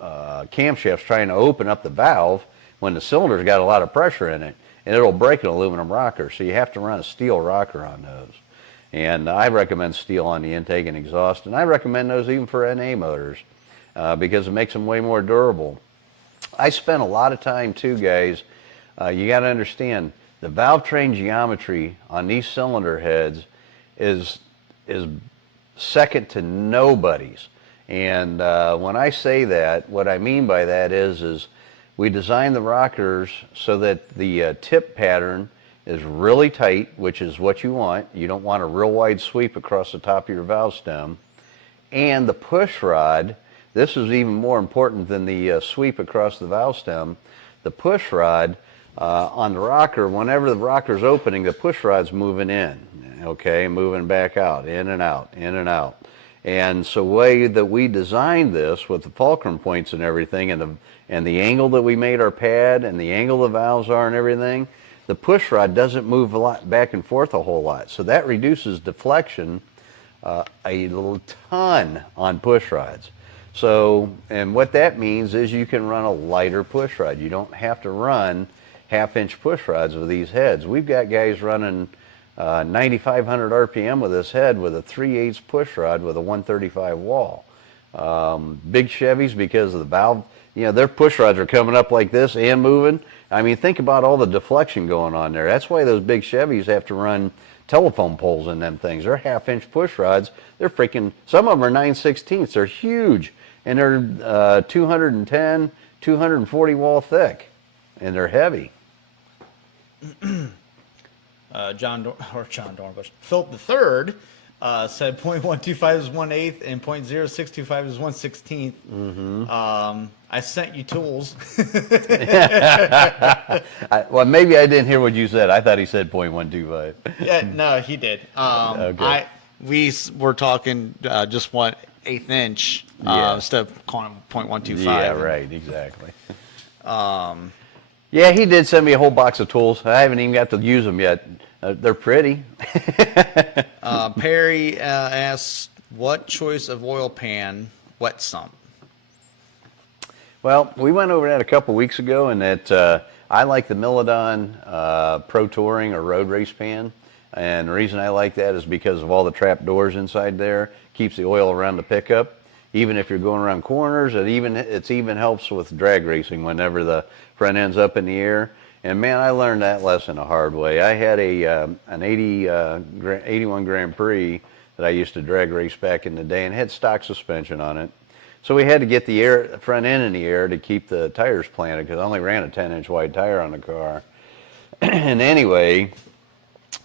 camshaft's trying to open up the valve when the cylinder's got a lot of pressure in it, and it'll break an aluminum rocker. So you have to run a steel rocker on those. And I recommend steel on the intake and exhaust, and I recommend those even for NA motors because it makes them way more durable. I spent a lot of time too, guys. You got to understand, the valve train geometry on these cylinder heads is second to nobody's. And when I say that, what I mean by that is we design the rockers so that the tip pattern is really tight, which is what you want. You don't want a real wide sweep across the top of your valve stem. And the push rod, this is even more important than the sweep across the valve stem. The push rod on the rocker, whenever the rocker's opening, the push rod's moving in, okay, moving back out, in and out, in and out. And so the way that we designed this with the fulcrum points and everything, and the angle that we made our pad, and the angle the valves are and everything, the push rod doesn't move a lot back and forth a whole lot. So that reduces deflection a little ton on push rods. So, and what that means is you can run a lighter push rod. You don't have to run 1/2-inch push rods with these heads. We've got guys running 9,500 RPM with this head with a 3/8 push rod with a 135 wall. Big Chevys, because of the valve, their push rods are coming up like this and moving. I mean, think about all the deflection going on there. That's why those big Chevys have to run telephone poles in them things. They're half-inch push rods. They're freaking, some of them are 9/16. They're huge, and they're 210, 240 wall thick, and they're heavy. John Dornbush. Philip III said 0.125 is 1/8 and 0.0625 is 1/16. I sent you tools. Well, maybe I didn't hear what you said. I thought he said 0.125. Yeah, no, he did. Okay. We were talking just 1/8 inch instead of calling him 0.125. Yeah, right, exactly. Yeah, he did send me a whole box of tools. I haven't even got to use them yet. They're pretty. Perry asks, what choice of oil pan wet sump? Well, we went over that a couple weeks ago, and that I like the Milodon Pro Touring or Road Race pan. And the reason I like that is because of all the trap doors inside there. Keeps the oil around the pickup. Even if you're going around corners, it even helps with drag racing whenever the front end's up in the air. And man, I learned that lesson the hard way. I had an 81 Grand Prix that I used to drag race back in the day, and had stock suspension on it. So we had to get the front end in the air to keep the tires planted, because I only ran a 10-inch wide tire on the car. And anyway,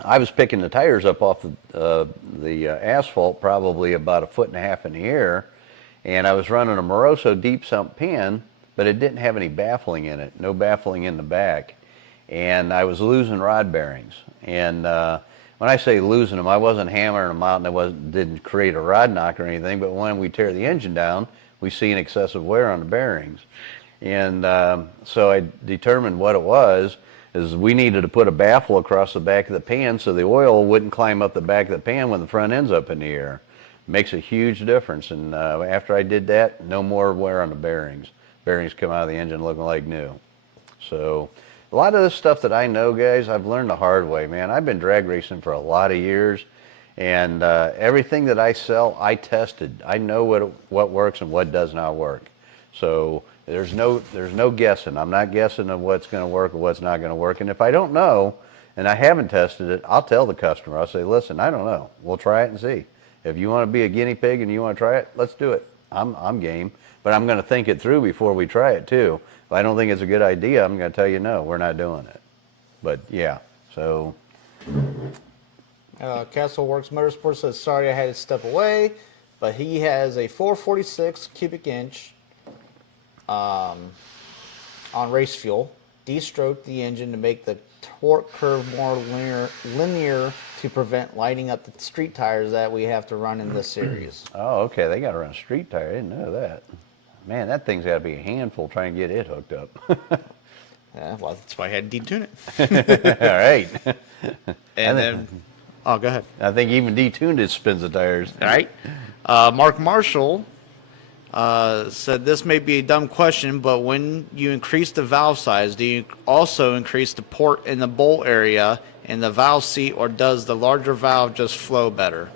I was picking the tires up off the asphalt probably about 1.5 feet in the air, and I was running a Moroso deep sump pan, but it didn't have any baffling in it, no baffling in the back. And I was losing rod bearings. And when I say losing them, I wasn't hammering them out, and I didn't create a rod knock or anything, but when we tear the engine down, we see an excessive wear on the bearings. And so I determined what it was, is we needed to put a baffle across the back of the pan so the oil wouldn't climb up the back of the pan when the front end's up in the air. Makes a huge difference. And after I did that, no more wear on the bearings. Bearings come out of the engine looking like new. So a lot of this stuff that I know, guys, I've learned the hard way, man. I've been drag racing for a lot of years, and everything that I sell, I tested. I know what works and what does not work. So there's no guessing. I'm not guessing of what's going to work or what's not going to work. And if I don't know, and I haven't tested it, I'll tell the customer. I'll say, listen, I don't know. We'll try it and see. If you want to be a guinea pig and you want to try it, let's do it. I'm game. But I'm going to think it through before we try it, too. If I don't think it's a good idea, I'm going to tell you, no, we're not doing it. But, yeah, so. Castle Works Motorsports says, sorry I had to step away, but he has a 446 cubic inch on race fuel. De-stroked the engine to make the torque curve more linear to prevent lighting up the street tires that we have to run in this series. Oh, okay, they got to run a street tire. I didn't know that. Man, that thing's got to be a handful trying to get it hooked up. Yeah, well, that's why I had to detune it. All right. And then, oh, go ahead. I think even detuned it spins the tires. All right. Mark Marshall said, this may be a dumb question, but when you increase the valve size, do you also increase the port in the bowl area in the valve seat, or does the larger valve just flow better?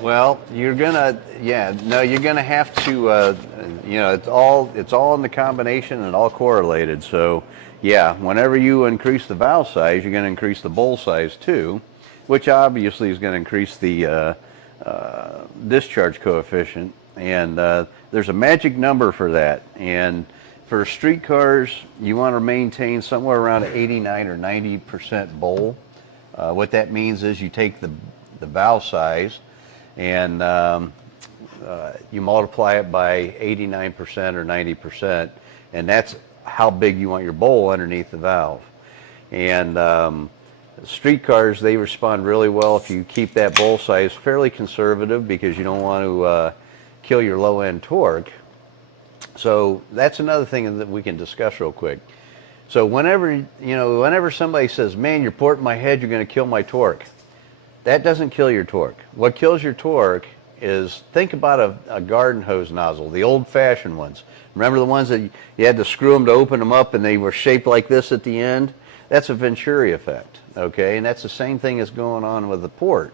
Well, you're gonna have to, it's all in the combination and all correlated. So, yeah, whenever you increase the valve size, you're gonna increase the bowl size too, which obviously is gonna increase the discharge coefficient. And there's a magic number for that. And for street cars, you want to maintain somewhere around 89 or 90% bowl. What that means is you take the valve size and you multiply it by 89% or 90%, and that's how big you want your bowl underneath the valve. And street cars, they respond really well if you keep that bowl size fairly conservative, because you don't want to kill your low end torque. So that's another thing that we can discuss real quick. So whenever somebody says, man, you're porting my head, you're going to kill my torque, that doesn't kill your torque. What kills your torque is, think about a garden hose nozzle, the old-fashioned ones. Remember the ones that you had to screw them to open them up and they were shaped like this at the end? That's a Venturi effect, okay? And that's the same thing that's going on with the port.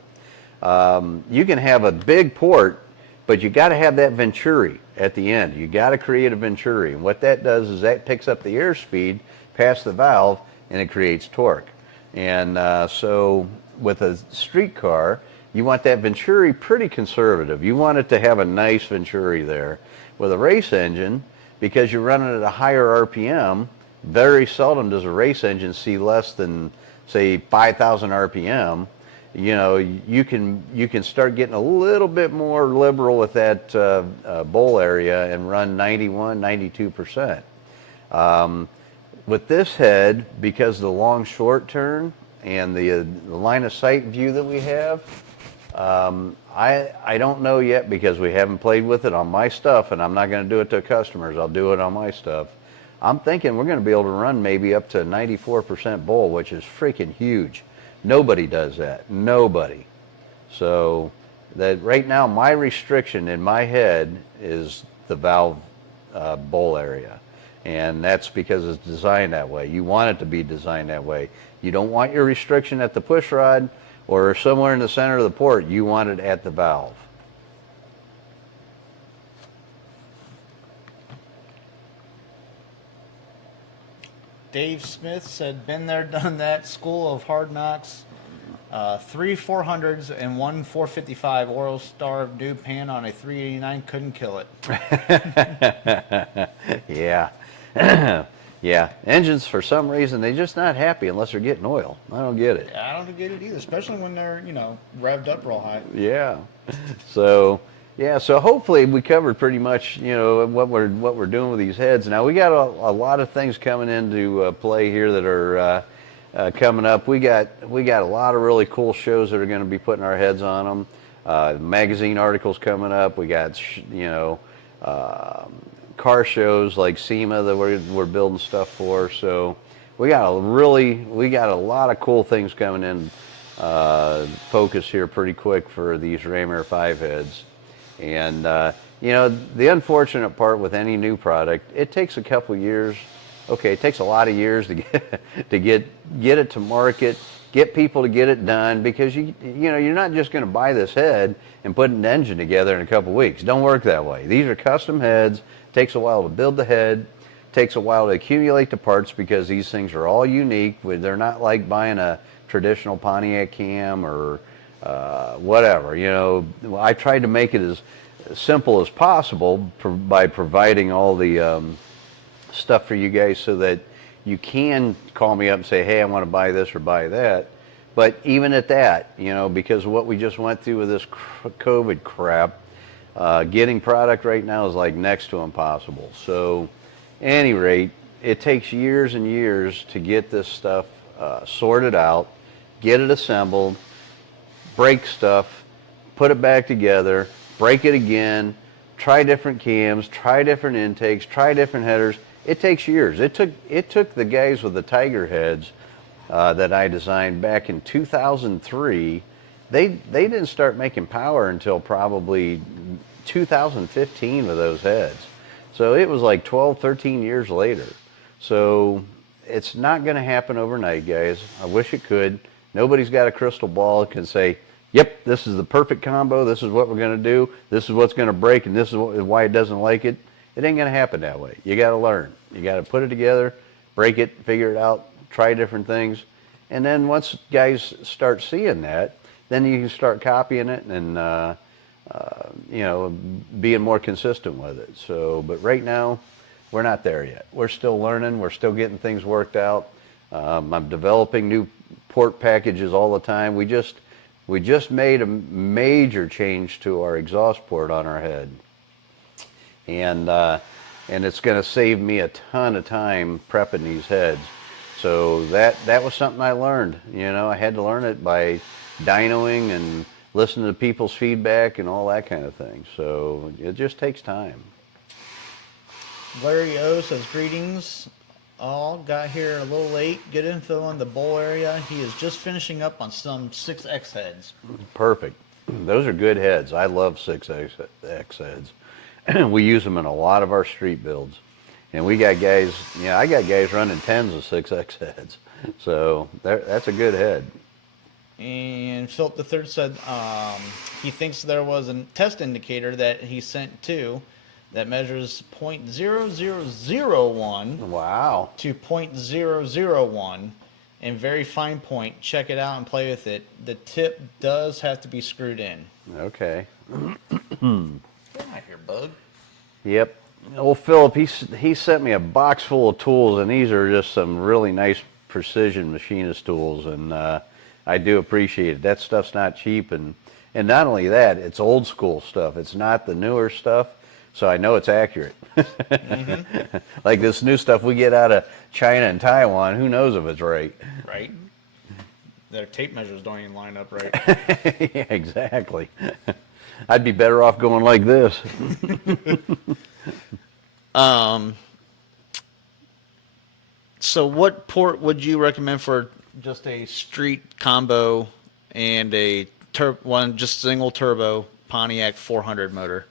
You can have a big port, but you got to have that venturi at the end. You got to create a venturi, and what that does is that picks up the airspeed past the valve, and it creates torque. And so with a street car, you want that venturi pretty conservative. You want it to have a nice venturi there. With a race engine, because you're running at a higher RPM, very seldom does a race engine see less than, say, 5,000 RPM. You know, you can start getting a little bit more liberal with that bowl area and run 91, 92%. With this head, because of the long short turn and the line of sight view that we have, I don't know yet because we haven't played with it on my stuff, and I'm not going to do it to customers. I'll do it on my stuff. I'm thinking we're going to be able to run maybe up to 94% bowl, which is freaking huge. Nobody does that. Nobody. So that right now my restriction in my head is the valve bowl area. And that's because it's designed that way. You want it to be designed that way. You don't want your restriction at the push rod or somewhere in the center of the port. You want it at the valve. Dave Smith said, been there, done that, School of Hard Knocks, 3 400s and 1 455 Oral Star new pan on a 389, couldn't kill it. Yeah. Yeah. Engines, for some reason, they're just not happy unless they're getting oil. I don't get it. I don't get it either, especially when they're, you know, revved up real high. Yeah. So, yeah, so hopefully we covered pretty much, you know, what we're doing with these heads. Now, we got a lot of things coming into play here that are coming up. We got a lot of really cool shows that are going to be putting our heads on them. Magazine articles coming up. We got, you know, car shows like SEMA that we're building stuff for. So we got a lot of cool things coming in focus here pretty quick for these Ram Air 5 heads. And you know, the unfortunate part with any new product, it takes a couple years. Okay, it takes a lot of years to get it to market, get people to get it done, because you know, you're not just going to buy this head and put an engine together in a couple weeks. Don't work that way. These are custom heads. It takes a while to build the head. It takes a while to accumulate the parts because these things are all unique. They're not like buying a traditional Pontiac cam or whatever. You know, I tried to make it as simple as possible by providing all the stuff for you guys so that you can call me up and say, hey, I want to buy this or buy that. But even at that, you know, because of what we just went through with this COVID crap, getting product right now is like next to impossible. So at any rate, it takes years and years to get this stuff sorted out, get it assembled, break stuff, put it back together, break it again, try different cams, try different intakes, try different headers. It takes years. It took the guys with the Tiger heads that I designed back in 2003. They didn't start making power until probably 2015 with those heads. So it was like 12, 13 years later. So it's not going to happen overnight, guys. I wish it could. Nobody's got a crystal ball that can say, yep, this is the perfect combo, this is what we're going to do, this is what's going to break, and this is why it doesn't like it. It ain't going to happen that way. You got to learn. You got to put it together, break it, figure it out, try different things. And then once guys start seeing that, then you can start copying it and, you know, being more consistent with it. So, but right now, we're not there yet. We're still learning. We're still getting things worked out. I'm developing new port packages all the time. We just made a major change to our exhaust port on our head. And it's going to save me a ton of time prepping these heads. So that was something I learned. You know, I had to learn it by dynoing and listening to people's feedback and all that kind of thing. So it just takes time. Larry O says, greetings. All got here a little late. Good info on the bowl area. He is just finishing up on some 6X heads. Perfect. Those are good heads. I love 6X heads. We use them in a lot of our street builds. And we got guys, you know, I got guys running 10s of 6X heads. So that's a good head. And Philip III said he thinks there was a test indicator that he sent to that measures 0.0001 Wow. to 0.001 and very fine point. Check it out and play with it. The tip does have to be screwed in. Okay. Get out here, bug. Yep. Old Philip, he sent me a box full of tools, and these are just some really nice precision machinist tools, and I do appreciate it. That stuff's not cheap, and not only that, it's old school stuff. It's not the newer stuff, so I know it's accurate. Mm-hmm. Like this new stuff we get out of China and Taiwan, who knows if it's right? Right. Their tape measures don't even line up right. Yeah, exactly. I'd be better off going like this. So what port would you recommend for just a street combo and a one just single turbo Pontiac 400 motor?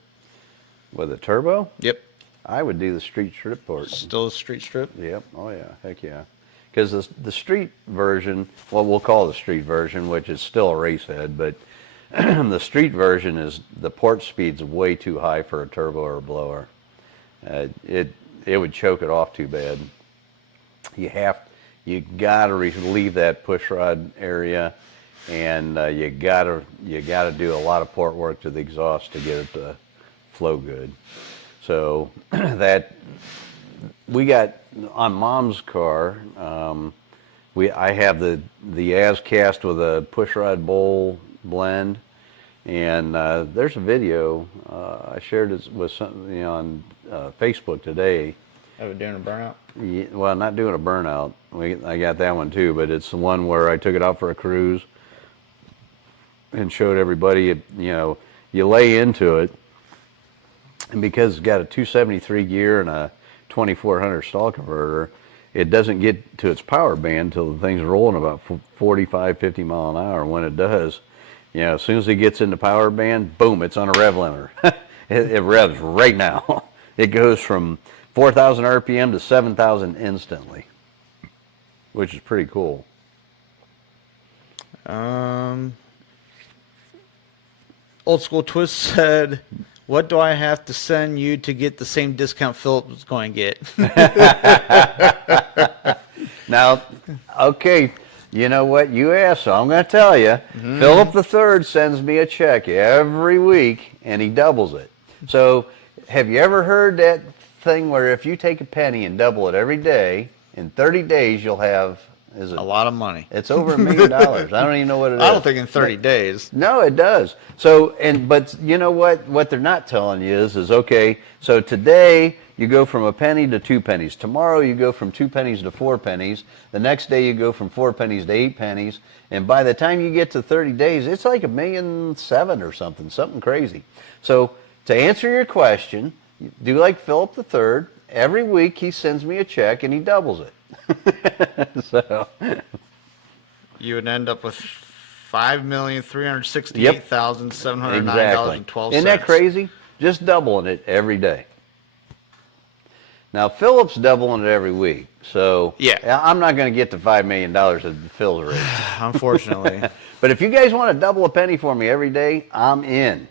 With a turbo? Yep. I would do the street strip port. Still a street strip? Yep. Oh yeah. Heck yeah. Because the street version, well, we'll call the street version, which is still a race head, but the street version is the port speed's way too high for a turbo or a blower. It would choke it off too bad. You gotta relieve that push rod area, and you gotta do a lot of port work to the exhaust to get it to flow good. So that we got on Mom's car. I have the as cast with a push rod bowl blend, and there's a video I shared it with something on Facebook today. Of it doing a burnout? Yeah, well, not doing a burnout. I got that one too, but it's the one where I took it out for a cruise and showed everybody. You lay into it, and because it's got a 273 gear and a 2400 stall converter, it doesn't get to its power band until the thing's rolling about 45, 50 mile an hour. When it does, as soon as it gets into power band, boom, it's on a rev limiter. it revs right now. It goes from 4,000 RPM to 7,000 instantly, which is pretty cool. Old School Twist said, "What do I have to send you to get the same discount Philip was going to get?" Now, okay, you know what? You asked, so I'm going to tell you. Mm-hmm. Philip III sends me a check every week, and he doubles it. So, have you ever heard that thing where if you take a penny and double it every day, in 30 days you'll have, is it? A lot of money. It's over $1 million. I don't even know what it is. I don't think in 30 days. No, it does. So, but you know what? What they're not telling you is okay, so today you go from a penny to 2 pennies. Tomorrow you go from 2 pennies to 4 pennies. The next day you go from 4 pennies to 8 pennies. And by the time you get to 30 days, it's like $1.7 million or something crazy. So, to answer your question, do like Philip III. Every week he sends me a check and he doubles it. So you would end up with $5,368,709.12. Isn't that crazy? Just doubling it every day. Now Philip's doubling it every week, so yeah, I'm not going to get to $5 million at Phil's rate, unfortunately. But if you guys want to double a penny for me every day, I'm in.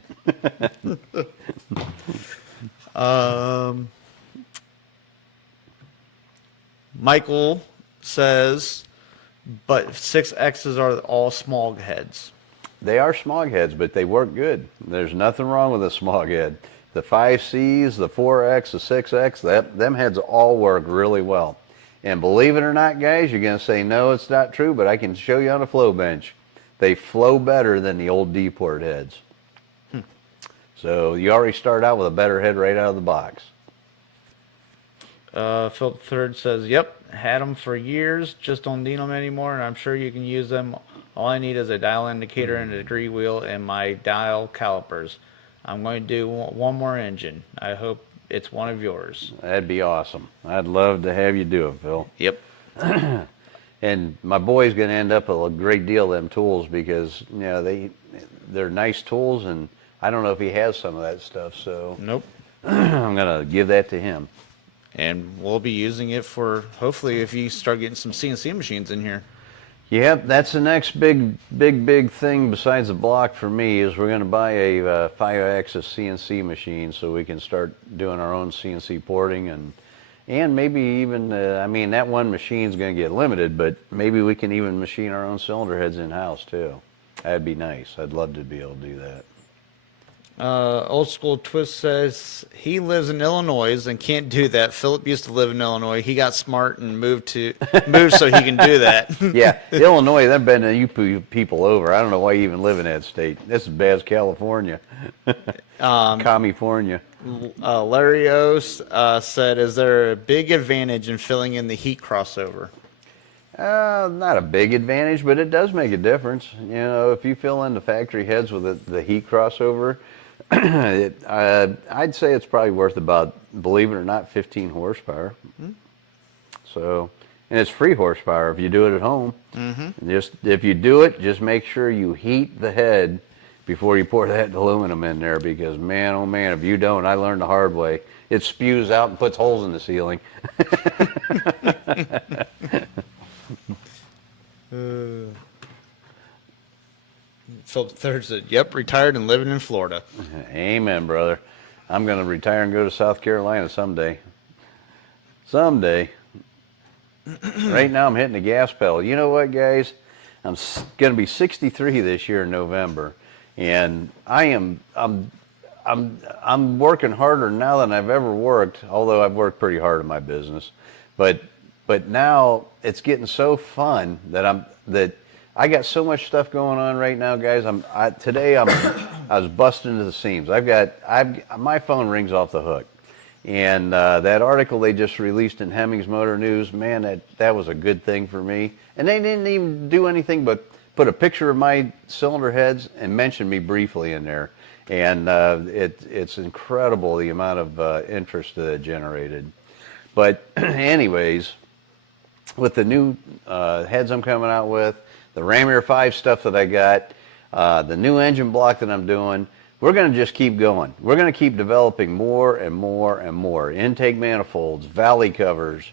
Michael says, but 6Xs are all smog heads. They are smog heads, but they work good. There's nothing wrong with a smog head. The 5Cs, the 4X, the 6X, them heads all work really well. And believe it or not, guys, you're going to say, no, it's not true, but I can show you on a flow bench. They flow better than the old D-port heads. So you already start out with a better head right out of the box. Philip III says, yep, had them for years, just don't need them anymore, and I'm sure you can use them. All I need is a dial indicator and a degree wheel and my dial calipers. I'm going to do one more engine. I hope it's one of yours. That'd be awesome. I'd love to have you do it, Phil. Yep. And my boy's going to end up with a great deal of them tools because they're nice tools, and I don't know if he has some of that stuff. So nope. I'm going to give that to him. And we'll be using it for, hopefully, if you start getting some CNC machines in here. Yep, that's the next big thing besides the block for me is we're going to buy a 5-axis CNC machine so we can start doing our own CNC porting and maybe even, I mean, that one machine's going to get limited, but maybe we can even machine our own cylinder heads in-house too. That'd be nice. I'd love to be able to do that. Old School Twist says he lives in Illinois and can't do that. Philip used to live in Illinois. He got smart and moved so he can do that. Yeah, Illinois, they've been you people over. I don't know why you even live in that state. That's as bad as California. California. Larry O said, is there a big advantage in filling in the heat crossover? Not a big advantage, but it does make a difference. You know, if you fill in the factory heads with the heat crossover, I'd say it's probably worth about, believe it or not, 15 horsepower. Mm-hmm. So, and it's free horsepower if you do it at home. Mm-hmm. Just if you do it, just make sure you heat the head before you pour that aluminum in there, because man, oh man, if you don't, I learned the hard way. It spews out and puts holes in the ceiling. Philip III said, yep, retired and living in Florida. Amen, brother. I'm going to retire and go to South Carolina someday. Someday. Right now I'm hitting the gas pedal. You know what, guys? I'm going to be 63 this year in November, and I'm working harder now than I've ever worked, although I've worked pretty hard in my business. But now it's getting so fun that I got so much stuff going on right now, guys. Today I was busting to the seams. My phone rings off the hook, and that article they just released in Hemmings Motor News, man, that was a good thing for me. And they didn't even do anything but put a picture of my cylinder heads and mention me briefly in there. And it's incredible the amount of interest that it generated. But anyways, with the new heads I'm coming out with, the Ram Air 5 stuff that I got, the new engine block that I'm doing, we're going to just keep going. We're going to keep developing more and more and more. Intake manifolds, valley covers,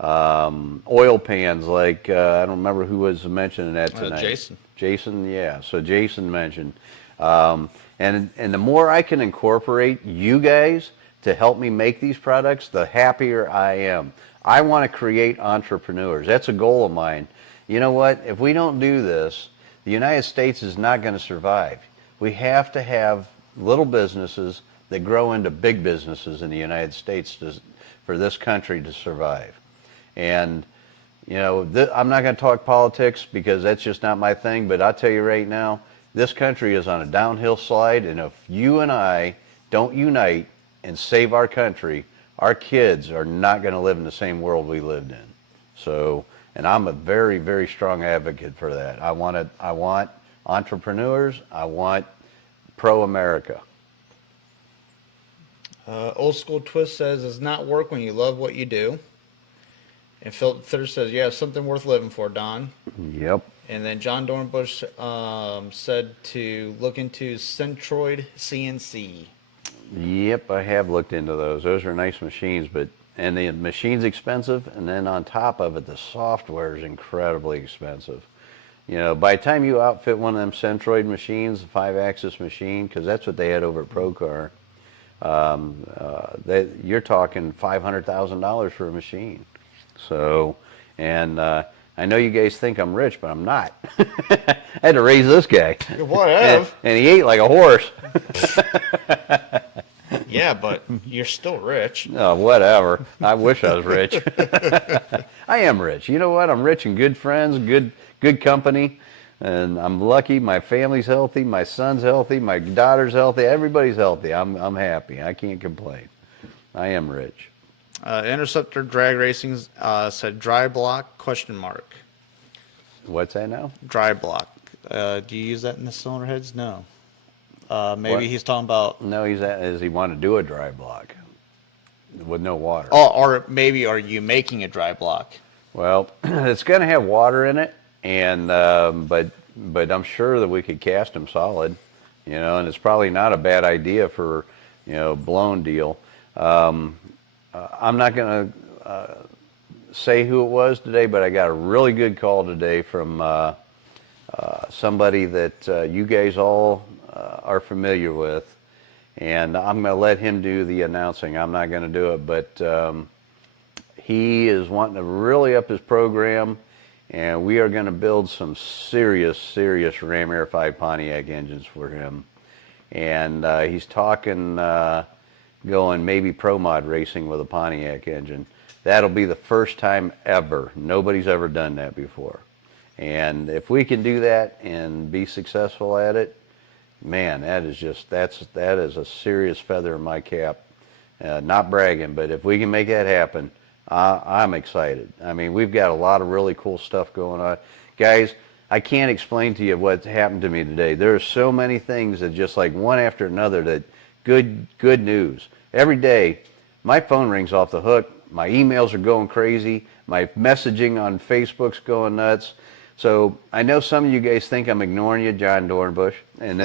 oil pans, like, I don't remember who was mentioning that tonight. Jason. Jason, yeah. So Jason mentioned. And the more I can incorporate you guys to help me make these products, the happier I am. I want to create entrepreneurs. That's a goal of mine. You know what? If we don't do this, the United States is not going to survive. We have to have little businesses that grow into big businesses in the United States for this country to survive. And, you know, I'm not going to talk politics because that's just not my thing, but I'll tell you right now, this country is on a downhill slide, and if you and I don't unite and save our country, our kids are not going to live in the same world we lived in. So, and I'm a very, very strong advocate for that. I want entrepreneurs. I want pro-America. Old School Twist says, it's not work when you love what you do. And Philip III says, yeah, something worth living for, Don. Yep. And then John Dornbush said to look into Centroid CNC. Yep, I have looked into those. Those are nice machines, and the machine's expensive, and then on top of it, the software is incredibly expensive. You know, by the time you outfit one of them Centroid machines, a 5-axis machine, because that's what they had over at Procar, you're talking $500,000 for a machine. So, and I know you guys think I'm rich, but I'm not. I had to raise this guy. Whatever. And he ate like a horse. Yeah, but you're still rich. Oh, whatever. I wish I was rich. I am rich. You know what? I'm rich in good friends, good company, and I'm lucky. My family's healthy. My son's healthy. My daughter's healthy. Everybody's healthy. I'm happy. I can't complain. I am rich. Interceptor Drag Racing said dry block, question mark. What's that now? Dry block. Do you use that in the cylinder heads? No. Maybe What? He's talking about... No, does he want to do a dry block with no water? Oh, or maybe are you making a dry block? Well, it's going to have water in it, and but I'm sure that we could cast them solid, you know, and it's probably not a bad idea for, you know, blown deal. I'm not going to say who it was today, but I got a really good call today from somebody that you guys all are familiar with, and I'm going to let him do the announcing. I'm not going to do it, but he is wanting to really up his program, and we are going to build some serious Ram Air 5 Pontiac engines for him. And he's talking going maybe pro mod racing with a Pontiac engine. That'll be the first time ever. Nobody's ever done that before. And if we can do that and be successful at it, man, that is a serious feather in my cap. Not bragging, but if we can make that happen, I'm excited. I mean, we've got a lot of really cool stuff going on. Guys, I can't explain to you what happened to me today. There are so many things that just like one after another that good news. Every day, my phone rings off the hook. My emails are going crazy. My messaging on Facebook's going nuts. So I know some of you guys think I'm ignoring you, John Dornbush, and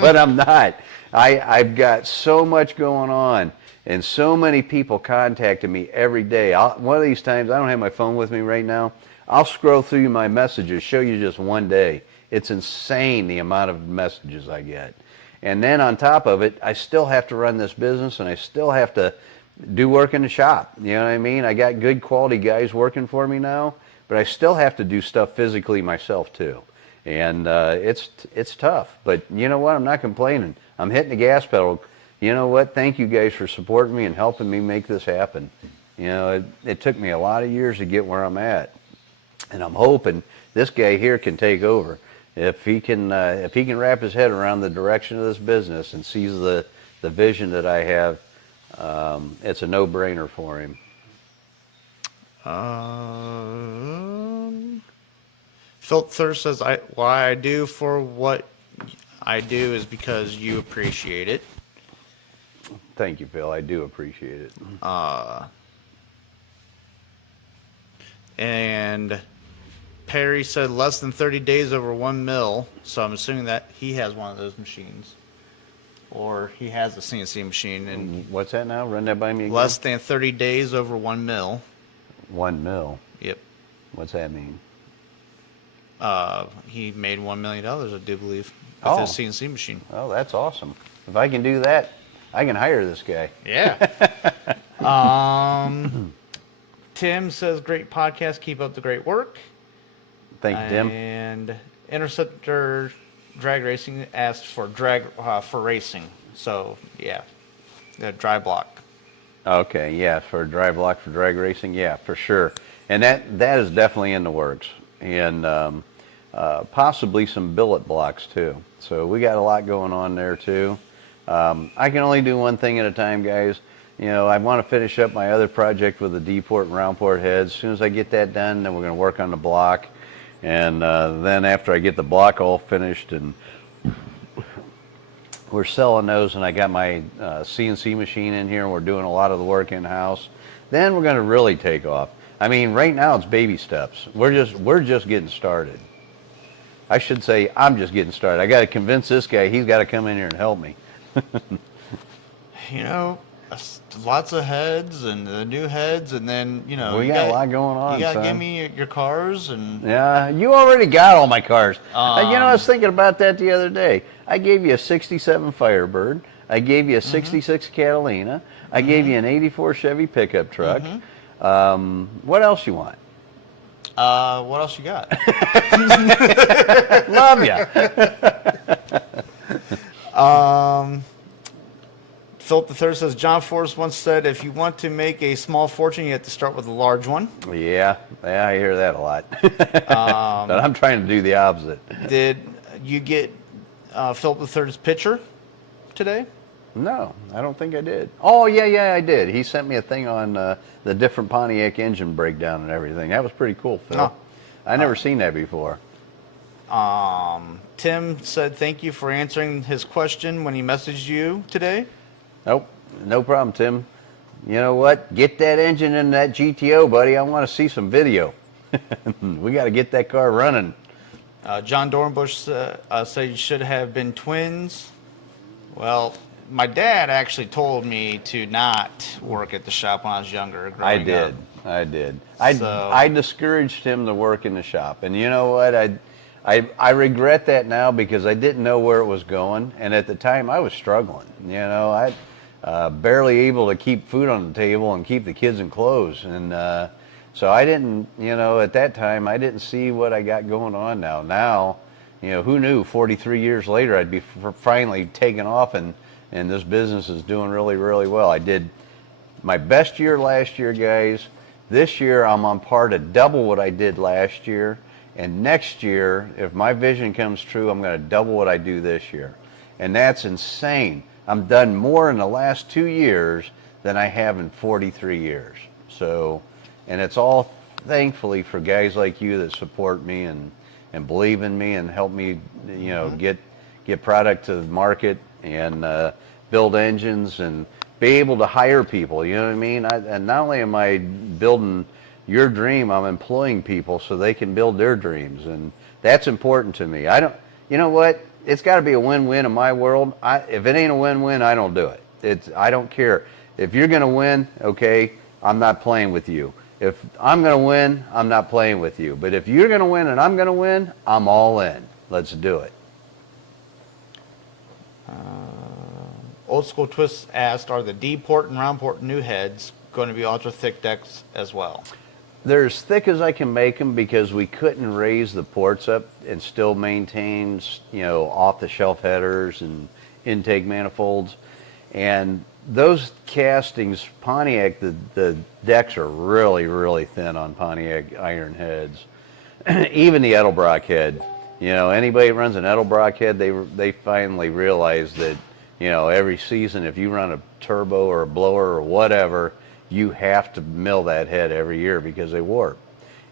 but I'm not. I've got so much going on, and so many people contacting me every day. One of these times, I don't have my phone with me right now. I'll scroll through my messages, show you just one day. It's insane the amount of messages I get. And then on top of it, I still have to run this business, and I still have to do work in the shop. You know what I mean? I got good quality guys working for me now, but I still have to do stuff physically myself too. And it's tough. But you know what? I'm not complaining. I'm hitting the gas pedal. You know what? Thank you guys for supporting me and helping me make this happen. You know, it took me a lot of years to get where I'm at. And I'm hoping this guy here can take over. If he can wrap his head around the direction of this business and sees the vision that I have, it's a no-brainer for him. Phil Thurst says, why I do for what I do is because you appreciate it. Thank you, Phil. I do appreciate it. And Perry said less than 30 days over 1 mil, so I'm assuming that he has one of those machines. Or he has a CNC machine. And what's that now? Run that by me again. Less than 30 days over 1 mil. 1 mil? Yep. What's that mean? He made $1 million, I do believe, with his CNC machine. Oh, that's awesome. If I can do that, I can hire this guy. Yeah. Tim says, great podcast. Keep up the great work. Thank you, Tim. And Interceptor Drag Racing asked for drag for racing. So, yeah, the dry block. Okay, yeah, for dry block for drag racing, yeah, for sure. And that is definitely in the works. And possibly some billet blocks, too. So we got a lot going on there, too. I can only do one thing at a time, guys. You know, I want to finish up my other project with the D-port and round port heads. As soon as I get that done, then we're going to work on the block. And then after I get the block all finished and we're selling those, and I got my CNC machine in here, and we're doing a lot of the work in-house, then we're going to really take off. I mean, right now it's baby steps. We're just getting started. I should say I'm just getting started. I got to convince this guy he's got to come in here and help me. You know, lots of heads and the new heads, and then, you know, we got a lot going on. You got to son. give me your cars. And yeah, you already got all my cars. You know, I was thinking about that the other day. I gave you a 67 Firebird. I gave you a 66 Catalina. I gave you an 84 Chevy pickup truck. What else you want? What else you got? Love ya. Philip III says, John Forrest once said, if you want to make a small fortune, you have to start with a large one. Yeah, I hear that a lot. But I'm trying to do the opposite. Did you get Philip III's picture today? No, I don't think I did. Oh, yeah, I did. He sent me a thing on the different Pontiac engine breakdown and everything. That was pretty cool, Phil. Oh. I never seen that before. Tim said thank you for answering his question when he messaged you today. Nope, no problem, Tim. You know what? Get that engine in that GTO, buddy. I want to see some video. We got to get that car running. John Dornbush said you should have been twins. Well, my dad actually told me to not work at the shop when I was younger. I did. Up. I did. So- I discouraged him to work in the shop, and you know what? I regret that now because I didn't know where it was going, and at the time I was struggling. You know, I barely able to keep food on the table and keep the kids in clothes, and so I didn't. You know, at that time I didn't see what I got going on now. Now, you know, who knew? 43 years later, I'd be finally taking off, and this business is doing really, really well. I did my best year last year, guys. This year, I'm on par to double what I did last year. And next year, if my vision comes true, I'm going to double what I do this year. And that's insane. I'm done more in the last 2 years than I have in 43 years. So, and it's all thankfully for guys like you that support me and believe in me and help me, you know, get product to the market and build engines and be able to hire people. You know what I mean? And not only am I building your dream, I'm employing people so they can build their dreams, and that's important to me. You know what? It's got to be a win-win in my world. If it ain't a win-win, I don't do it. I don't care. If you're going to win, okay, I'm not playing with you. If I'm going to win, I'm not playing with you. But if you're going to win and I'm going to win, I'm all in. Let's do it. Old School Twist asked, are the D-port and round port new heads going to be ultra thick decks as well? They're as thick as I can make them because we couldn't raise the ports up and still maintain, you know, off-the-shelf headers and intake manifolds. And those castings, Pontiac, the decks are really, really thin on Pontiac iron heads. Even the Edelbrock head, you know, anybody that runs an Edelbrock head, they finally realize that, you know, every season if you run a turbo or a blower or whatever, you have to mill that head every year because they warp.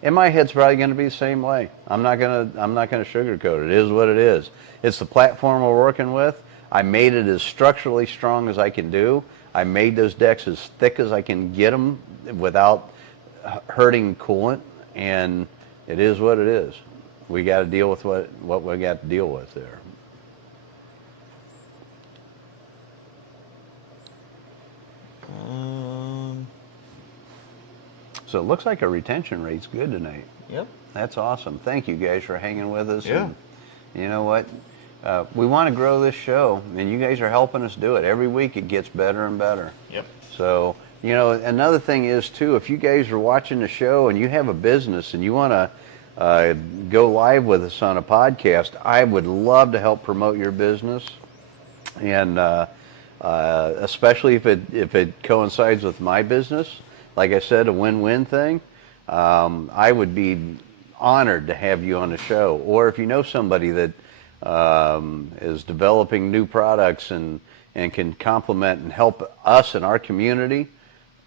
And my head's probably going to be the same way. I'm not going to sugarcoat it. It is what it is. It's the platform we're working with. I made it as structurally strong as I can do. I made those decks as thick as I can get them without hurting coolant, and it is what it is. We got to deal with what we got to deal with there. So it looks like our retention rate's good tonight. Yep. That's awesome. Thank you guys for hanging with us. Yeah. And you know what? We want to grow this show, and you guys are helping us do it. Every week it gets better and better. Yep. So, you know, another thing is, too, if you guys are watching the show and you have a business and you want to go live with us on a podcast, I would love to help promote your business. And especially if it coincides with my business. Like I said, a win-win thing. I would be honored to have you on the show. Or if you know somebody that is developing new products and can complement and help us in our community,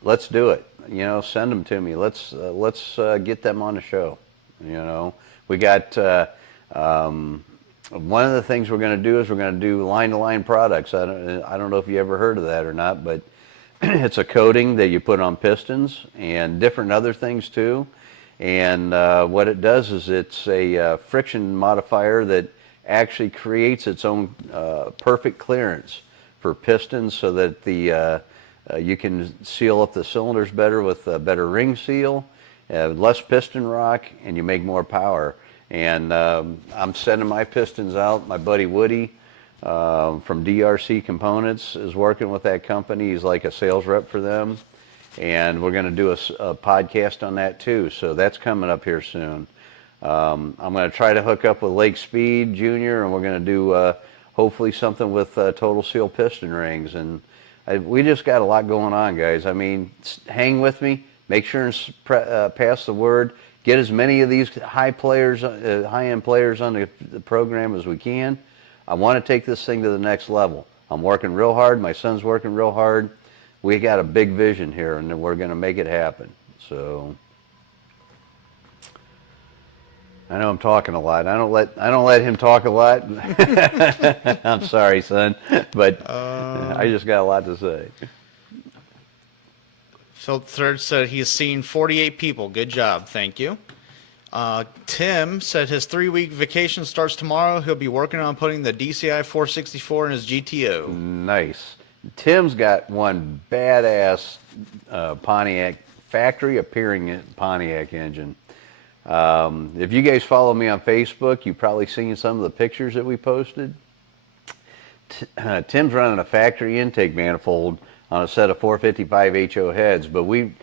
let's do it. You know, send them to me. Let's get them on the show. You know, we got one of the things we're going to do is we're going to do line-to-line products. I don't know if you ever heard of that or not, but it's a coating that you put on pistons and different other things too. And what it does is it's a friction modifier that actually creates its own perfect clearance for pistons so that you can seal up the cylinders better with a better ring seal, less piston rock, and you make more power. And I'm sending my pistons out. My buddy Woody from DRC Components is working with that company. He's like a sales rep for them. And we're going to do a podcast on that too. So that's coming up here soon. I'm going to try to hook up with Lake Speed Jr. and we're going to do hopefully something with Total Seal piston rings. And we just got a lot going on, guys. I mean, hang with me. Make sure and pass the word. Get as many of these high-end players on the program as we can. I want to take this thing to the next level. I'm working real hard. My son's working real hard. We got a big vision here, and we're going to make it happen. So I know I'm talking a lot. I don't let him talk a lot. I'm sorry, son, but I just got a lot to say. Phil Third said he's seen 48 people. Good job. Thank you. Tim said his 3-week vacation starts tomorrow. He'll be working on putting the DCI 464 in his GTO. Nice. Tim's got one badass Pontiac factory appearing Pontiac engine. If you guys follow me on Facebook, you've probably seen some of the pictures that we posted. Tim's running a factory intake manifold on a set of 455 HO heads, but we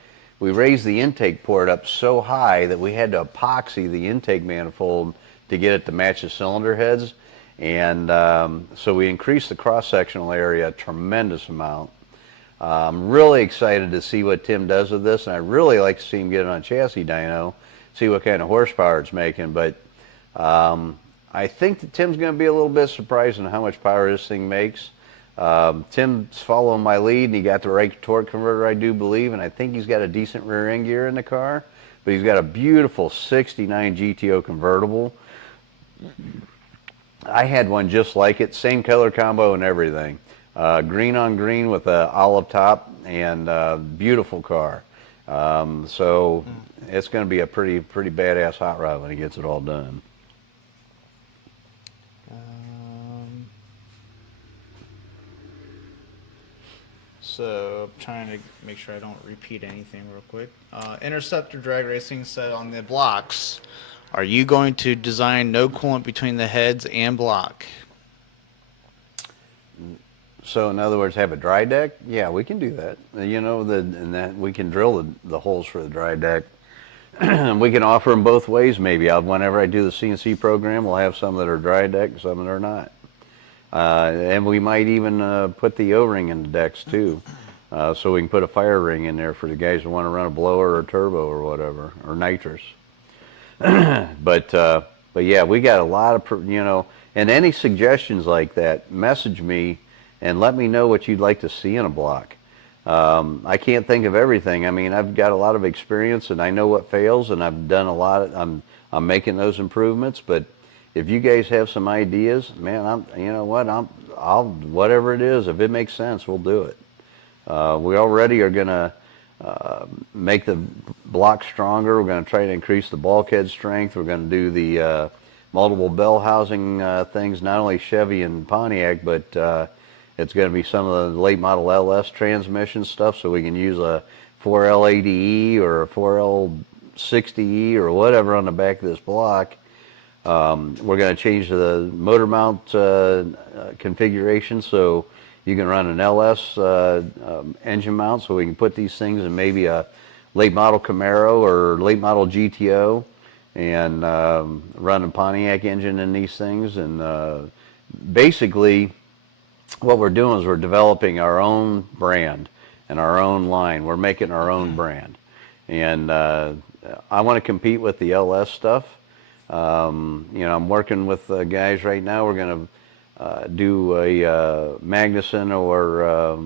raised the intake port up so high that we had to epoxy the intake manifold to get it to match the cylinder heads, and so we increased the cross-sectional area a tremendous amount. I'm really excited to see what Tim does with this, and I really like to see him get it on chassis dyno, see what kind of horsepower it's making, but I think that Tim's going to be a little bit surprised on how much power this thing makes. Tim's following my lead, and he got the right torque converter, I do believe, and I think he's got a decent rear end gear in the car, but he's got a beautiful 69 GTO convertible. I had one just like it, same color combo and everything. Green on green with a olive top, and beautiful car. So it's going to be a pretty badass hot rod when he gets it all done. So I'm trying to make sure I don't repeat anything real quick. Interceptor Drag Racing said on the blocks, are you going to design no coolant between the heads and block? So in other words, have a dry deck? Yeah, we can do that. You know, and that we can drill the holes for the dry deck. We can offer them both ways maybe. Whenever I do the CNC program, we'll have some that are dry deck and some that are not. And we might even put the O-ring in the decks too. So we can put a fire ring in there for the guys who want to run a blower or a turbo or whatever, or nitrous. But yeah, we got a lot of, you know, and any suggestions like that, message me and let me know what you'd like to see in a block. I can't think of everything. I mean, I've got a lot of experience and I know what fails, and I've done a lot of, I'm making those improvements, but if you guys have some ideas, man, you know what, I'll whatever it is, if it makes sense, we'll do it. We already are going to make the block stronger. We're going to try to increase the bulkhead strength. We're going to do the multiple bell housing things, not only Chevy and Pontiac, but it's going to be some of the late model LS transmission stuff, so we can use a 4L80E or a 4L60E or whatever on the back of this block. We're going to change the motor mount configuration, so you can run an LS engine mount, so we can put these things in maybe a late model Camaro or late model GTO and run a Pontiac engine in these things. And basically what we're doing is we're developing our own brand and our own line. We're making our own brand. And I want to compete with the LS stuff. You know, I'm working with guys right now. We're going to do a Magnuson or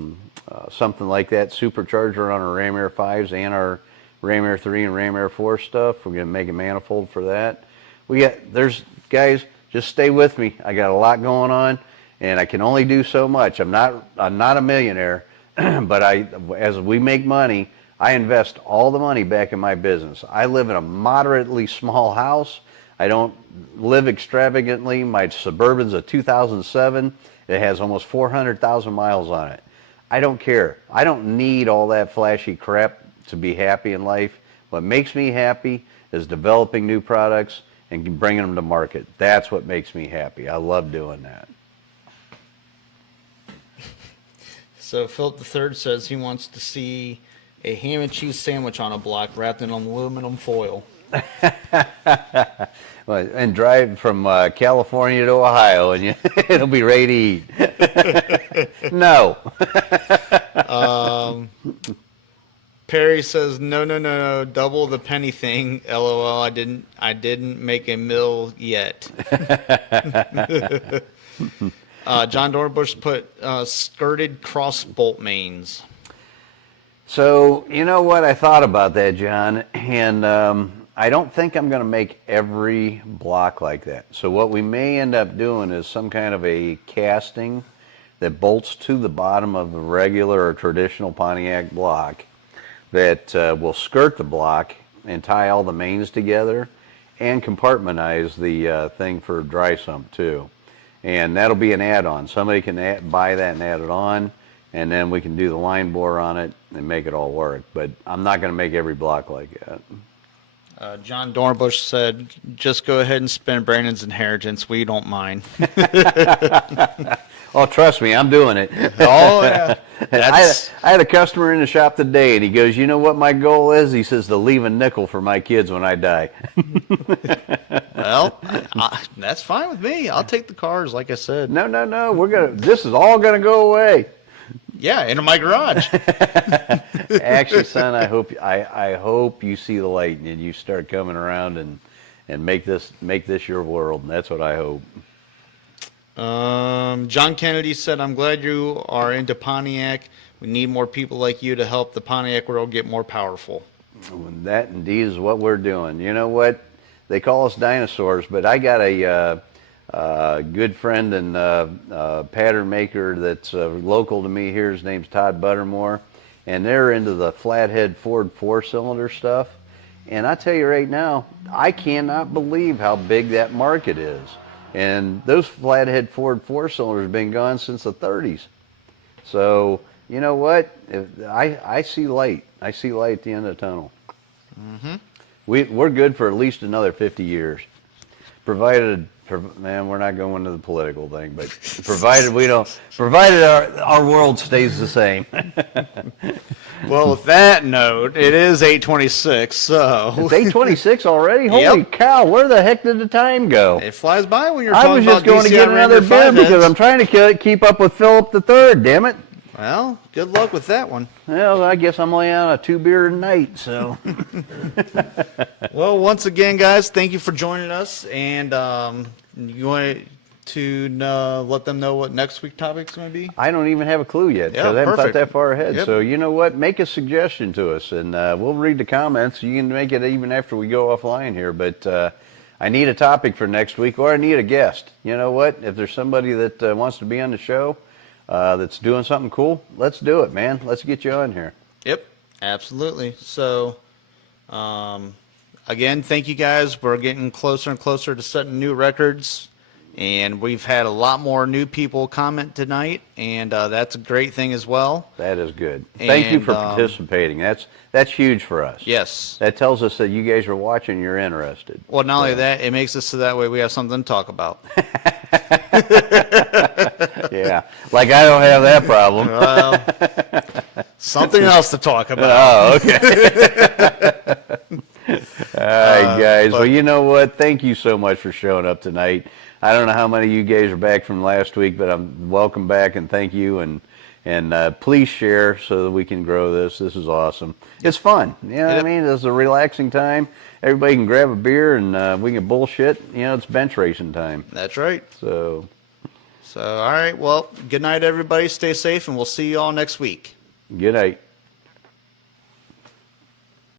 something like that, supercharger on our Ram Air 5s and our Ram Air 3 and Ram Air 4 stuff. We're going to make a manifold for that. There's guys, just stay with me. I got a lot going on, and I can only do so much. I'm not a millionaire, but as we make money, I invest all the money back in my business. I live in a moderately small house. I don't live extravagantly. My Suburban's a 2007. It has almost 400,000 miles on it. I don't care. I don't need all that flashy crap to be happy in life. What makes me happy is developing new products and bringing them to market. That's what makes me happy. I love doing that. So Philip III says he wants to see a ham and cheese sandwich on a block wrapped in aluminum foil. Well, and drive from California to Ohio, and it'll be ready to eat. No. Perry says no, double the penny thing. LOL. I didn't make a mill yet. John Dornbush put skirted cross bolt mains. So you know what, I thought about that, John, and I don't think I'm going to make every block like that. So what we may end up doing is some kind of a casting that bolts to the bottom of the regular or traditional Pontiac block that will skirt the block and tie all the mains together and compartmentalize the thing for dry sump too. And that'll be an add-on. Somebody can buy that and add it on, and then we can do the line bore on it and make it all work. But I'm not going to make every block like that. John Dornbush said, just go ahead and spend Brandon's inheritance. We don't mind. Oh, trust me, I'm doing it. Oh, yeah. I had a customer in the shop today, and he goes, you know what my goal is? He says to leave a nickel for my kids when I die. Well, that's fine with me. I'll take the cars, like I said. No. This is all going to go away. Yeah, into my garage. Actually, son, I hope you see the light and you start coming around and make this your world. And that's what I hope. John Kennedy said, I'm glad you are into Pontiac. We need more people like you to help the Pontiac world get more powerful. That indeed is what we're doing. You know what? They call us dinosaurs, but I got a good friend and pattern maker that's local to me here. His name's Todd Buttermore, and they're into the flathead Ford 4-cylinder stuff. And I tell you right now, I cannot believe how big that market is. And those flathead Ford 4-cylinders have been gone since the 30s. So, you know what? I see light. I see light at the end of the tunnel. Mm-hmm. We're good for at least another 50 years. Provided, man, we're not going to the political thing, but provided our world stays the same. Well, with that note, it is 8:26, so... It's 8:26 already? Holy Yep. cow, where the heck did the time go? It flies by when you're I was talking just about going to DCI get Ram another Air beer V because heads. I'm trying to keep up with Philip III, damn it. Well, good luck with that one. Well, I guess I'm laying on a 2 beer a night, so... Well, once again, guys, thank you for joining us, and you want to let them know what next week's topic's going to be? I don't even have a clue yet because Yeah, I haven't thought perfect. that far ahead. Yep. So you know what? Make a suggestion to us, and we'll read the comments. You can make it even after we go offline here. But I need a topic for next week, or I need a guest. You know what? If there's somebody that wants to be on the show that's doing something cool, let's do it, man. Let's get you on here. Yep, absolutely. So, again, thank you guys. We're getting closer and closer to setting new records. And we've had a lot more new people comment tonight, and that's a great thing as well. That is good. Thank you And, for participating. That's huge for us. Yes. That tells us that you guys are watching. You're interested. Well, not only that, it makes us so that way we have something to talk about. Yeah. Like I don't have that problem. Well, something else to talk about. Oh, okay. All right, guys. Well, you know what? Thank you so much for showing up tonight. I don't know how many of you guys are back from last week, but I'm welcome back and thank you. And please share so that we can grow this. This is awesome. It's fun. You know what I mean? It's a relaxing time. Everybody can grab a beer and we can bullshit. You know, it's bench racing time. That's right. So, all right. Well, good night, everybody. Stay safe, and we'll see you all next week. good night.